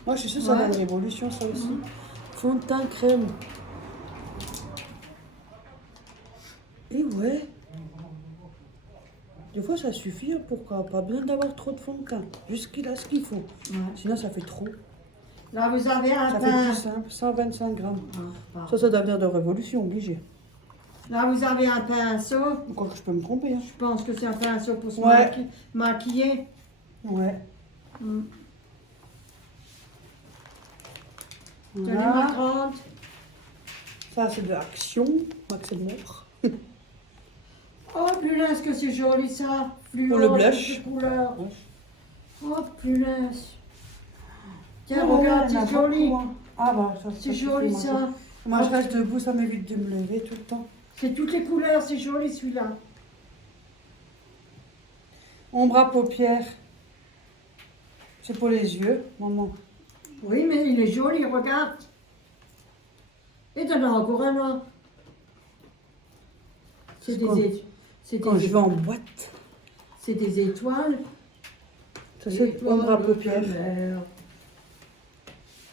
Moi, je suis sûre que ça va Ouais. une révolution, ça aussi. Fond de teint crème. Et ouais. Des fois, ça suffit. Hein, pourquoi pas besoin d'avoir trop de fond de teint. Juste qu'il a ce qu'il faut. Ouais. Sinon, ça fait trop. Là, vous avez un Ça fait pain. plus simple. 125 grammes. Ah, Ça doit venir de révolution, obligé. Là, vous avez un pinceau. Encore que je peux me tromper. Hein. Je pense que c'est un pinceau pour se Ouais. maquiller. Ouais. Mm. Tenez Voilà. ma grande. Ça, c'est de l'action. C'est de mort. Oh, punaise, que c'est joli ça. Fluo, Pour le blush. toutes les couleurs. Ouais. Oh, punaise. Tiens, Oh, regarde, il y en a c'est joli. beaucoup, hein. Ah bah, ça C'est suffit, joli moi, ça. Moi, je reste debout, ça m'évite de me lever tout le temps. C'est toutes les couleurs, c'est joli celui-là. Ombre à paupières. C'est pour les yeux, maman. Oui, mais il est joli, regarde. Et t'en as encore un là. C'est Quand- Quand je vais en boîte. c'est des étoiles. Ça, c'est Étoiles ombre à de paupières. mer.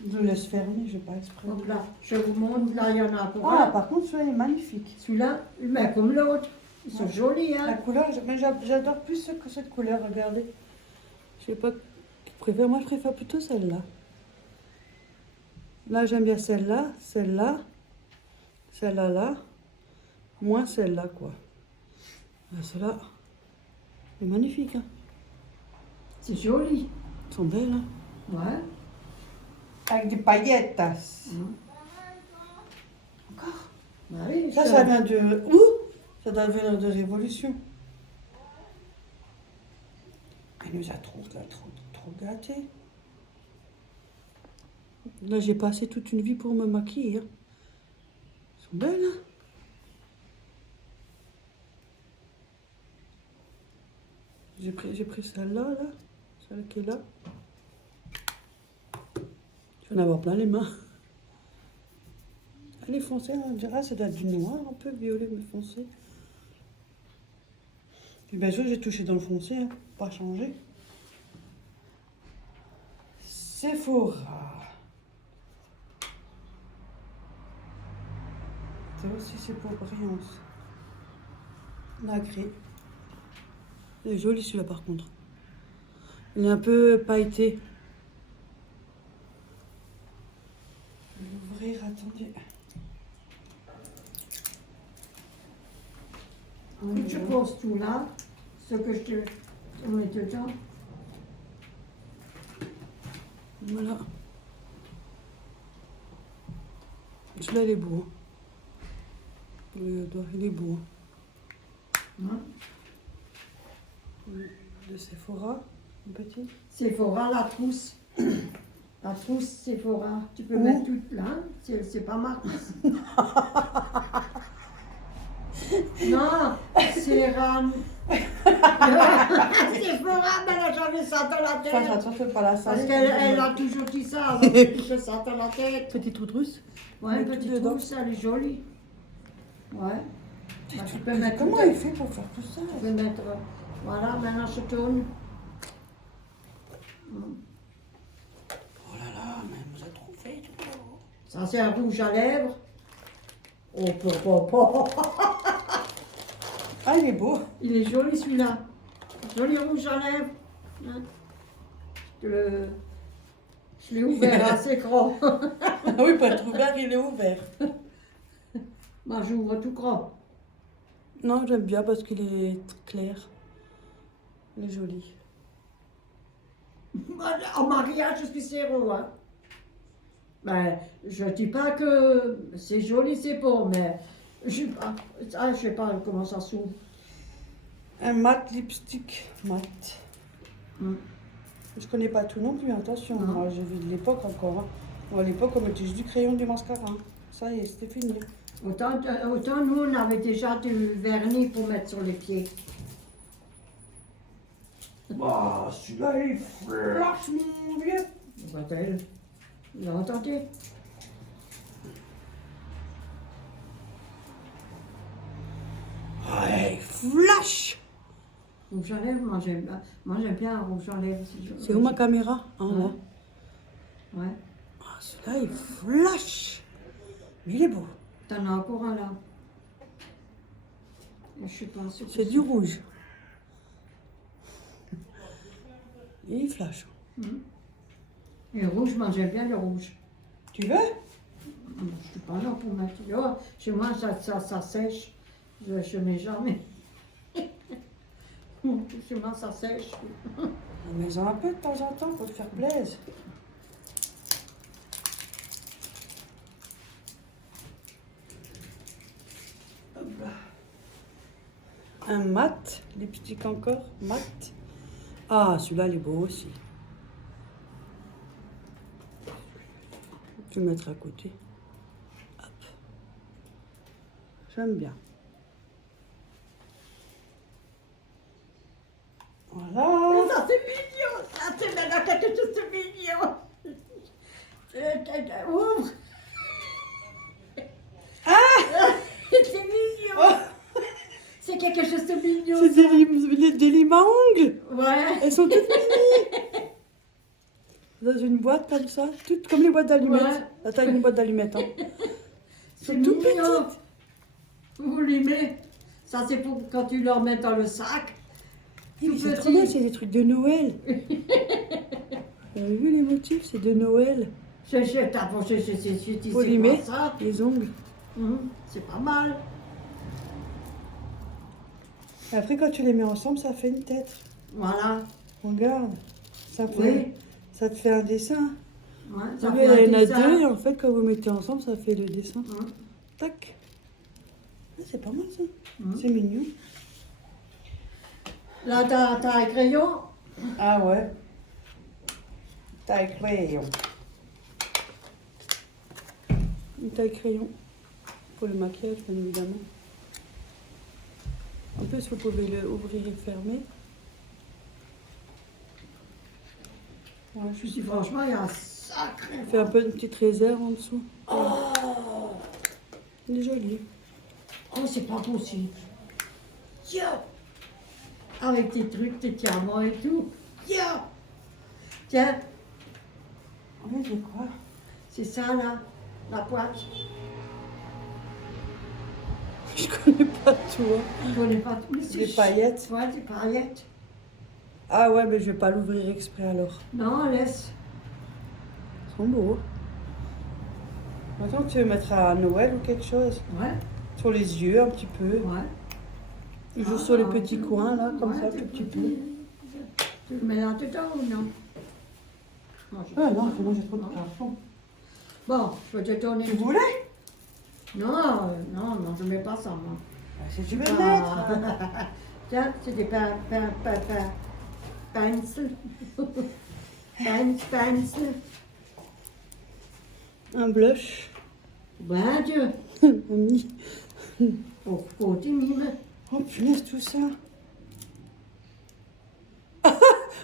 Je le laisse fermer, je vais pas exprès. Hop là, je vous montre, là il y en a encore Ah, un. par contre, celui-là est magnifique. Celui-là, mais comme l'autre. Ils sont Ouais. jolis, La hein. couleur, mais j'adore plus que cette couleur, regardez. Je sais pas qui préfère. Moi, je préfère plutôt celle-là. Là, j'aime bien celle-là, celle-là, celle-là, là. Moins celle-là, quoi. Celle-là, c'est magnifique, hein. C'est joli. Elles sont belles, hein. Ouais. Avec des paillettes. Mmh. Encore. Bah oui, Ça vient de... Où? Ça doit venir de Révolution. Elle nous a trop gâtés. Là, j'ai passé toute une vie pour me maquiller, hein. Elles sont belles, hein. J'ai pris celle-là, là. Celle qui est là. Je vais en avoir plein les mains. Elle est foncée, on dirait, ça doit être du noir, un peu violet, mais foncé. Et bien sûr, j'ai touché dans le foncé, hein, pas changé. Sephora. Ça aussi, c'est pour brillance. Nacré. Il est joli celui-là par contre. Il est un peu pailleté. Je vais l'ouvrir, attendez. Je pose tout là, ce que je te mets dedans. Voilà. Celui-là, il est beau. Il est beau. Hein? De Sephora, un petit. Sephora, la trousse. La trousse Sephora. Tu peux Où? mettre toute là. C'est pas ma trousse. Non, c'est Ran. Sephora, mais elle a jamais ça dans la tête. Attention, pas la salle. Parce qu'elle a toujours dit ça, donc elle fait ça dans la tête. Petite trousse. Ouais, Met une tout petite dedans. trousse, elle est jolie. Ouais. Bah, tu peux mettre Comment tout- il fait pour faire tout ça? Tu peux mettre. Voilà, maintenant je tourne. Oh là là, mais elle nous a trop fait tout ça. Ça, c'est un rouge à lèvres. Oh, po. Ah, il est beau. Il est joli celui-là. Joli rouge à lèvres. Hein. Je l'ai ouvert assez grand. Ah oui, pour être ouvert, il est ouvert. Moi, j'ouvre tout grand. Non, j'aime bien parce qu'il est clair. Il est joli. En mariage, je suis zéro. Hein. Ben, je dis pas que c'est joli, c'est beau, mais je sais pas comment ça s'ouvre. Un mat lipstick. Mat. Mm. Je connais pas tout non plus, attention. Non. Moi, j'ai vu de l'époque encore. Hein. Moi, à l'époque, on mettait juste du crayon, du mascara. Hein. Ça y est, c'était fini. Autant nous, on avait déjà du vernis pour mettre sur les pieds. Bah, celui-là, il est flash, mon vieux. Va-t-elle? Vous l'entendez? Ouais, flash. Rouge à lèvres, moi j'aime bien un rouge à lèvres. C'est où ma caméra? Ah, Ouais. là. Ouais. Ah, celui-là, il flash. Mais il est beau. T'en as encore un là. Je sais pas sûre que C'est du rouge. Et il flash. Et rouge, moi j'aime bien le rouge. Tu veux? Je suis pas là pour mettre. Oh, chez moi ça sèche. Je mets jamais. Chez moi ça sèche. Mais en un peu de temps en temps pour te faire plaisir. Hop là. Un mat, lipstick encore, mat. Ah, celui-là, il est beau aussi. Je vais mettre à côté. Hop. J'aime bien. Voilà. Ça c'est mignon, ça c'est maintenant que c'est mignon. Ouvre. C'est mignon. C'est quelque chose de mignon. C'est des limes à ongles. Ouais. Elles sont toutes mini. Dans une boîte comme ça, toutes comme les boîtes d'allumettes. Ouais. La taille d'une boîte d'allumettes. Hein. C'est tout mignon. Vous les mettez. Ça c'est pour quand tu leur mets dans le sac. Tout C'est trop petit. bien, c'est des trucs de Noël. Vous avez vu les motifs? C'est de Noël. C'est Vous les mettez, ça. les ongles. C'est pas mal. Et après, quand tu les mets ensemble, ça fait une tête. Voilà. Regarde. Ça, Oui. fait, ça te fait un dessin. Ouais, Ça ça fait, fait il y en un a dessin. deux, et en fait, quand vous mettez ensemble, ça fait le dessin. Tac. Ah, c'est pas mal, ça. C'est mignon. Là, t'as un crayon. Ah ouais. Taille crayon. Une taille crayon. Pour le maquillage, bien évidemment. En plus, vous pouvez le ouvrir et fermer. Ouais, Je me suis dit, franchement, il y a un sacré. fait un peu une petite réserve en dessous. Oh, Il est joli. oh c'est pas possible. Tiens. Avec tes trucs, tes diamants et tout. Tiens. Tiens, Oui, j'ai quoi? c'est ça là, la boîte. Je connais pas tout. Hein. Je connais pas tout. Mais c'est Des paillettes. Ouais, des paillettes. Ah ouais, mais je vais pas l'ouvrir exprès alors. Non, laisse. Ils sont beaux. Maintenant, tu veux mettre à Noël ou quelque chose? Ouais, Sur les yeux, un petit peu. ouais. Juste sur les petits coins, là, comme ça, Ouais, tout petit peu. Tu le mets là-dedans ou non? Ah non, moi j'ai trop de carton. Bon, je vais te donner. Tu voulais? Non, non, je ne mets pas ça, moi. Bah, si tu veux Ah. le mettre. Tiens, c'est des pencils. Pencils. Un blush. Ben Dieu. Mamie. Au côté, mime. Oh punaise, tout ça.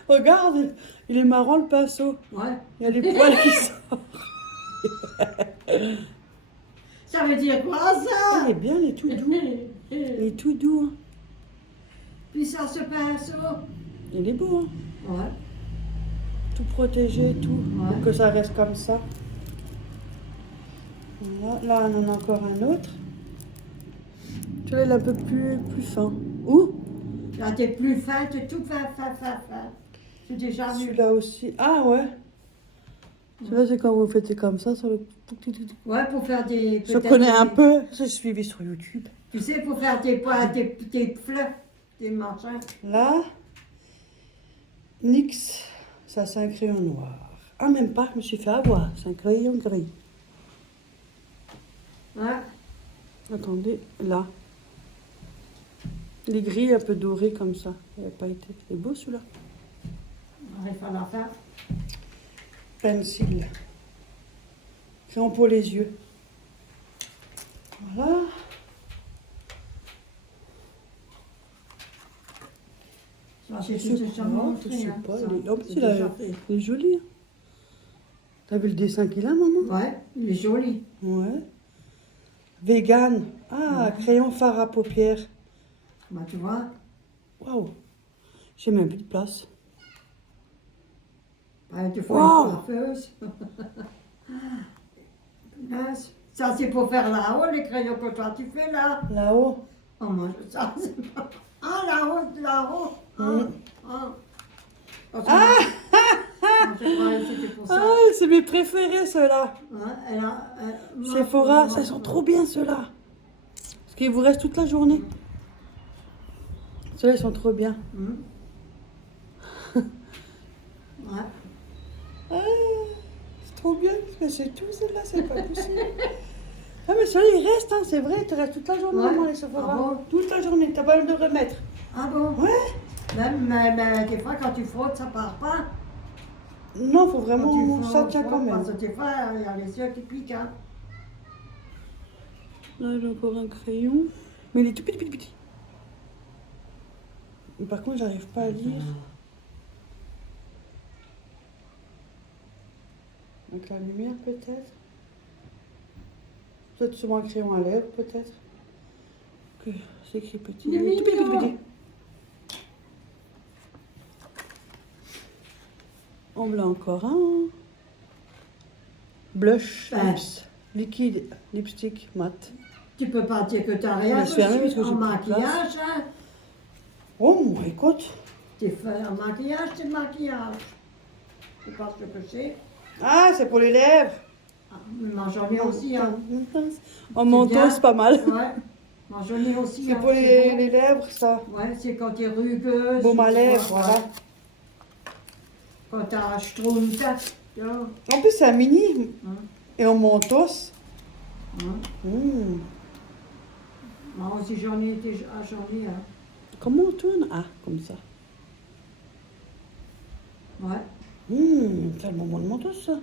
Regarde, il est marrant le pinceau. Ouais. Il y a les poils qui sortent. Ça veut dire quoi, Ah, ça? il est bien, il est tout doux. Il est tout doux. Hein. Puis ça, ce pinceau. Il est beau, hein. Ouais. Tout protégé et tout. Ouais. Pour que ça reste comme ça. Voilà. Là, on en a encore un autre. Tu vois, il est un peu plus fin. Où? Là, t'es plus fin, t'es tout fin. J'ai déjà vu. Celui-là aussi. Ah ouais. Celui-là, c'est quand vous faites comme ça sur le... Ouais, pour faire des. Je peut-être connais un des- peu. J'ai suivi sur YouTube. Tu sais, pour faire des poils, des fleurs, des machins. Là, NYX, ça c'est un crayon noir. Ah, même pas, je me suis fait avoir. C'est un crayon gris. Ouais. Attendez, là. Il est gris, un peu doré comme ça. Il n'a pas été. C'est beau celui-là. On arrive à la fin. Pencil. Crayon pour les yeux. Voilà. Ça, j'ai Je déjà sais montré. je sais hein, pas. ça. Il est... En plus, C'est il, déjà fait. il est joli. Hein. T'as vu le dessin qu'il a, maman? Ouais, il est joli. Ouais. Vegan. Ah, crayon fard à paupières. Bah, tu vois. Waouh. J'ai même plus de place. Bah, tu fais Wow. une coiffeuse. Mince. Ça, c'est pour faire là-haut, les crayons que toi tu fais là. Là-haut. Oh, moi, ça, c'est pas. Ah, là-haut. Mm. Parce que moi, je croyais que c'était pour ça. Ah, c'est mes préférés, ceux-là. Ouais, Sephora, ça sent trop bien, ceux-là. Parce qu'il vous reste toute la journée. Ceux-là, ils sont trop bien. Ouais. Ah, c'est trop bien. Mais c'est tout, ceux-là, c'est pas possible. Ah, mais ceux-là, ils restent, hein, c'est vrai. Ils te restent toute la journée, Ouais. maman, les Sephora. Ah bon? Toute la journée, t'as pas le de remettre. Ah bon? Ouais. Mais des fois, quand tu frottes, ça part pas. Non, faut Quand vraiment... tu Ça frottes, tient quand même. Parce que des fois, il y a les yeux qui piquent. Hein. Là, j'ai encore un crayon. Mais il est tout petit. Mais par contre, j'arrive pas à lire. Avec la lumière, peut-être. Peut-être sur un crayon à lèvres, peut-être. Que c'est écrit petit. Il est Tout mignon. petit. On l'a encore un. Blush, Ouais. lips. Liquide, lipstick, mat. Tu peux pas dire que tu n'as rien Je suis fermée parce que j'ai en plus de place. maquillage. Hein. Oh, moi, écoute. Tu fais un maquillage, c'est maquillage. C'est pas ce que c'est. Ah, c'est pour les lèvres. Ah, mais moi, j'en ai aussi. Hein. En menton, bien. c'est pas mal. Ouais. Moi, j'en ai aussi. C'est hein, pour c'est les lèvres, ça. bon. Ouais, c'est quand t'es rugueuse. Baume à lèvres, Ouais. voilà. Quand t'as Schtroumpf, tu vois. En plus, c'est un mini. Hein. Et en mentos. Hein. Mmh. Moi aussi, j'en ai été. Ah, j'en ai, hein. Comment on tourne? Ah, comme ça. Ouais. C'est le moment de mentos, ça.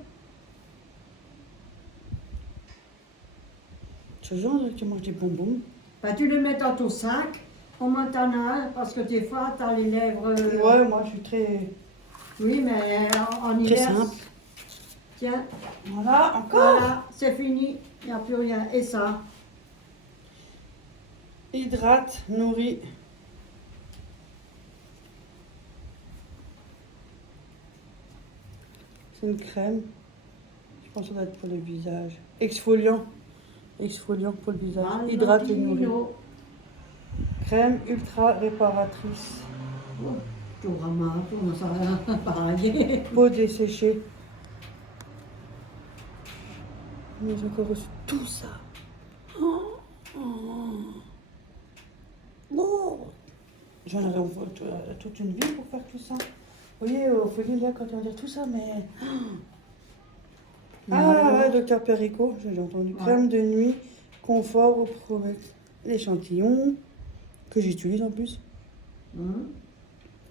Ce genre, tu manges des bonbons. Bah, tu les mets dans ton sac. Au moins, t'en as un, parce que des fois, t'as les lèvres. Ouais, moi, je suis très... Oui, mais en Très hiver. simple. Tiens, Voilà, encore. voilà, c'est fini. Il n'y a plus rien. Et ça? Hydrate, nourrit. C'est une crème. Je pense que ça doit être pour le visage. Exfoliant. Exfoliant pour le visage. Hydrate et nourrit. Crème ultra réparatrice. Tu auras mal, on s'en va pareil. Peau desséchée. Mais j'ai encore reçu tout ça. Oh. J'en aurais toute une vie pour faire tout ça. Vous voyez, Ophélie, là, quand on dit tout ça, mais... Ah, ouais, docteur Perico, j'ai entendu. Ouais. Crème de nuit, confort aux promesses. L'échantillon, que j'utilise en plus.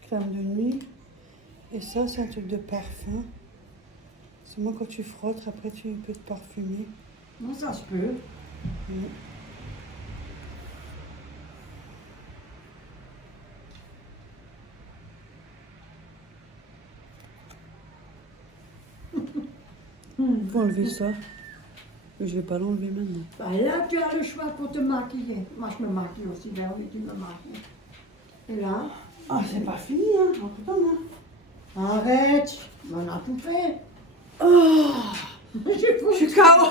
Crème de nuit. Et ça, c'est un truc de parfum. C'est moi, quand tu frottes, après, tu peux te parfumer. Non, ça se peut. Faut enlever ça. Mais je vais pas l'enlever maintenant. Bah, là, tu as le choix pour te maquiller. Moi, je me maquille aussi. Ben oui, tu me maquilles. Et là? Ah, c'est pas fini, hein. Encore, hein. Arrête. On a tout fait. Oh, Je je suis KO.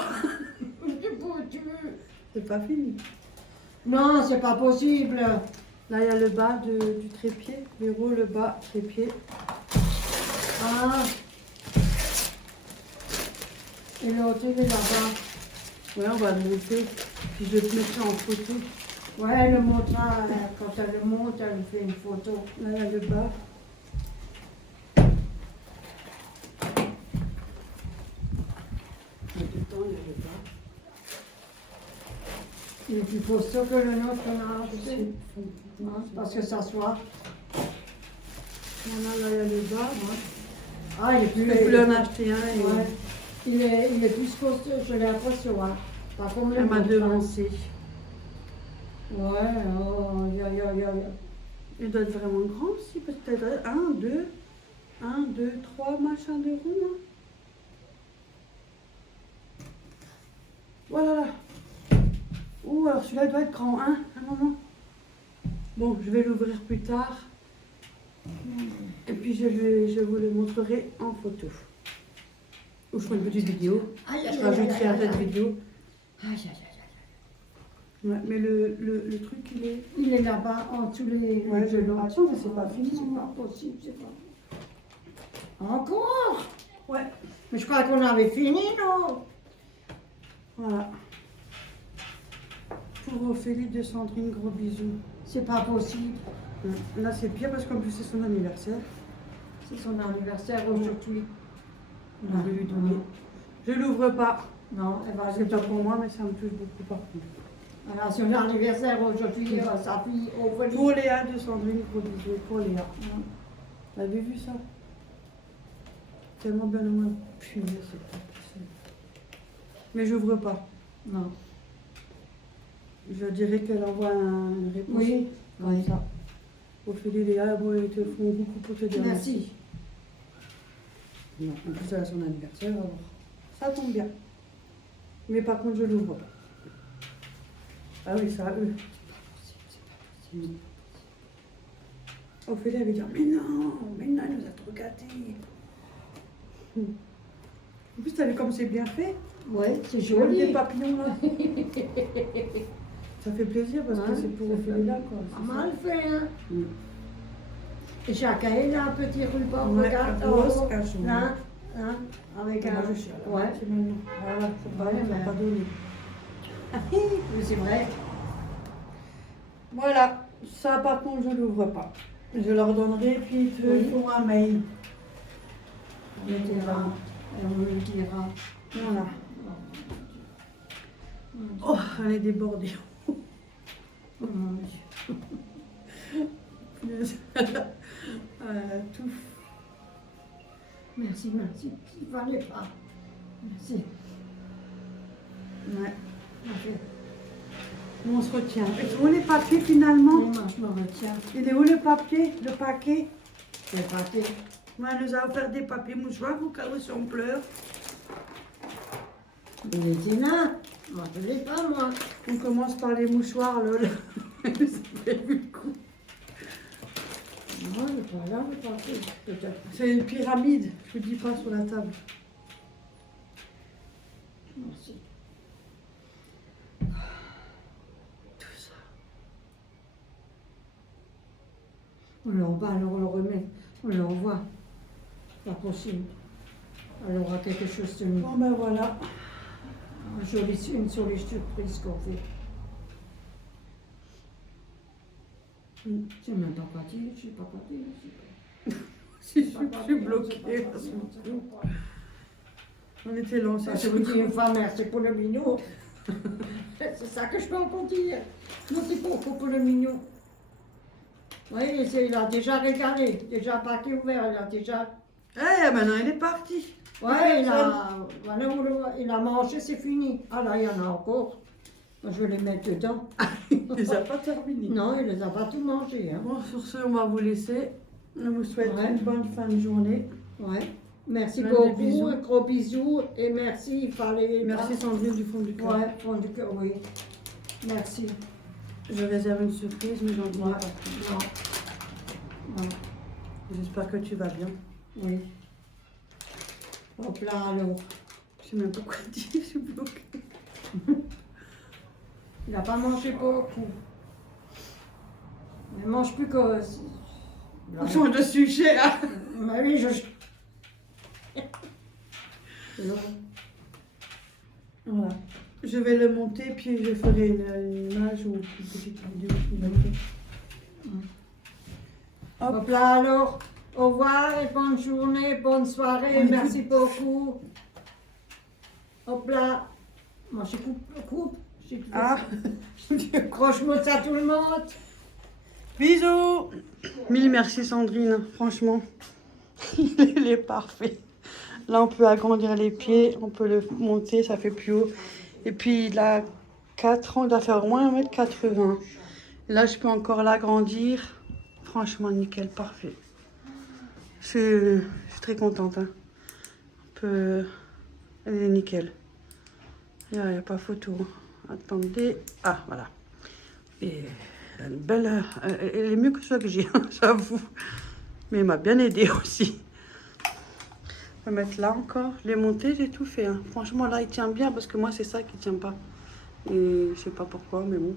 C'est pas fini. Non, c'est pas possible. Là, il y a le bas du trépied. Véro, le bas, trépied. Ah. Et l'autre, il est là-bas. Ouais, on va le monter. Puis je vais te mettre ça en photo. Ouais, elle le montrera. Quand elle le monte, elle me fait une photo. Là, il y a le bas. Il y a le temps, il y a le bas. Il est plus costaud que le nôtre qu'on a acheté. Hein, parce que ça soit. Voilà, là, il y a le bas. Ah, il est plus. Je voulais en acheter un. Et Ouais. Il est plus costaud, j'ai l'impression. Hein. Pas comme le elle m'a nôtre, hein. devancé. Ouais, oh, yo. Il doit être vraiment grand aussi, peut-être 1, 2, 3 machins de rond. Hein. Voilà là. Ouh, alors celui-là doit être grand, hein, un moment. Bon, je vais l'ouvrir plus tard. Et puis je vous le montrerai en photo. Ou je ferai une petite vidéo. Je rajouterai à cette vidéo. Aïe. Ouais, mais le truc, il est... Il est là-bas, en dessous les Ouais, je gelons. attends, mais c'est pas fini. C'est pas possible, c'est pas. Encore? Ouais, Mais je crois qu'on avait fini, non? voilà. Pour Ophélie de Sandrine, gros bisous. C'est pas possible. Là, c'est pire parce qu'en plus, c'est son anniversaire. C'est son anniversaire aujourd'hui. On va lui donner. Je l'ouvre pas. Non, elle va C'est pas pour moi, mais ça me touche beaucoup par contre. Elle a son anniversaire aujourd'hui, sa fille Ophélie. Pour Léa de Sandrine, gros bisous. Pour Léa. T'avais vu ça? Tellement bien au moins. Punaise, c'est pas possible. Mais j'ouvre pas. Non. Je dirais qu'elle envoie une réponse. Oui. Comme Oui. ça. Ophélie, Léa, bon, ils te font beaucoup pour te dire Merci. Non, en plus, elle a son anniversaire, alors ça tombe bien. Mais par contre, je l'ouvre pas. Ah oui, ça, eux. Ophélie, elle va dire, mais non, elle nous a trop gâtés. En plus, t'as vu comme c'est bien fait? Ouais, c'est Même des joli. papillons là. Ça fait plaisir parce que Hein, c'est pour ça Ophélie là, fait quoi. Pas c'est ça. mal fait, hein. Mm. Et chacun, il a un petit ruban, Ouais, regarde. un rose, oh, un jaune. là, hein, avec Moi, un. je suis à la Ouais, moitié maintenant. Voilà, c'est pas, Ouais, ça mais- pas donné. mais c'est vrai. Voilà, ça par contre je ne l'ouvre pas. Je leur donnerai puis ils te Oui. feront un mail. On le dira. Et on le dira. Voilà. Oh, elle est débordée. Oh mon Dieu. Tout. Merci, merci. Il ne fallait pas. Merci. Ouais. Ok. On se retient. Et où les papiers finalement? Et moi, je me retiens. Il est où le papier? Le paquet? C'est pâté. Moi, elle nous a offert des papiers mouchoirs au cas où si on pleure. Il était là. Moi, je ne l'ai pas, moi. On commence par les mouchoirs, lol. J'ai vu le coup. Non, il n'est pas là, le pâté. Peut-être. C'est une pyramide, je vous dis pas sur la table. Merci. Tout ça. Alors, bah, alors on le remet. On l'envoie. Pas possible. Elle aura quelque chose de Bon ben voilà. une jolie surprise qu'on fait. C'est même pas parti, je suis pas parti. Si je suis bloquée. On était lancés. Je vous dis une fois merci pour le mignon. C'est ça que je peux encore dire. Merci beaucoup pour le mignon. Oui, il a déjà régalé, déjà paquet ouvert, il a déjà. Eh, maintenant il est parti. Ouais, voilà, il a mangé, c'est fini. Ah là, il y en a encore. Moi, je vais les mettre dedans. Il les a pas terminés. Non, il les a pas tout mangé. Hein. Bon, sur ce, on va vous laisser. On vous souhaite Ouais. une bonne fin de journée. Ouais. Merci Plein de beaucoup, bisous. un gros bisous et merci, il fallait. Merci Sandrine du fond du cœur. Ouais, fond du cœur, oui. Merci. Je réserve une surprise, mais j'en dis Ouais. pas plus. Non. Non. J'espère que tu vas bien. Oui. Hop là, alors. Je sais même pas quoi dire, je suis bloquée. Il n'a pas mangé beaucoup. Il ne mange plus que. On change de sujet, hein. Mais oui, je. Voilà. Je vais le monter, puis je ferai une image ou une petite vidéo qui va faire. Hop. Hop là, alors. Au revoir et bonne journée, bonne soirée. Merci beaucoup. Hop là. Moi, je coupe. Ah, Croche-moi à tout le monde. bisous. Mille merci Sandrine, franchement. Il est parfait. Là, on peut agrandir les pieds, on peut le monter, ça fait plus haut. Et puis, il a 4 ans, il doit faire au moins 1m80. Là, je peux encore l'agrandir. Franchement, nickel, parfait. Je suis très contente. Hein. Elle est nickel. Il n'y a pas photo. Attendez. Ah, voilà. Et elle est une belle. Elle est mieux que celle que j'ai, j'avoue. Mais elle m'a bien aidé aussi. On va mettre là encore. Les montées, j'ai tout fait. Hein. Franchement, là, il tient bien parce que moi, c'est ça qui tient pas. Et je sais pas pourquoi, mais bon.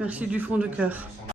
Merci du fond de cœur.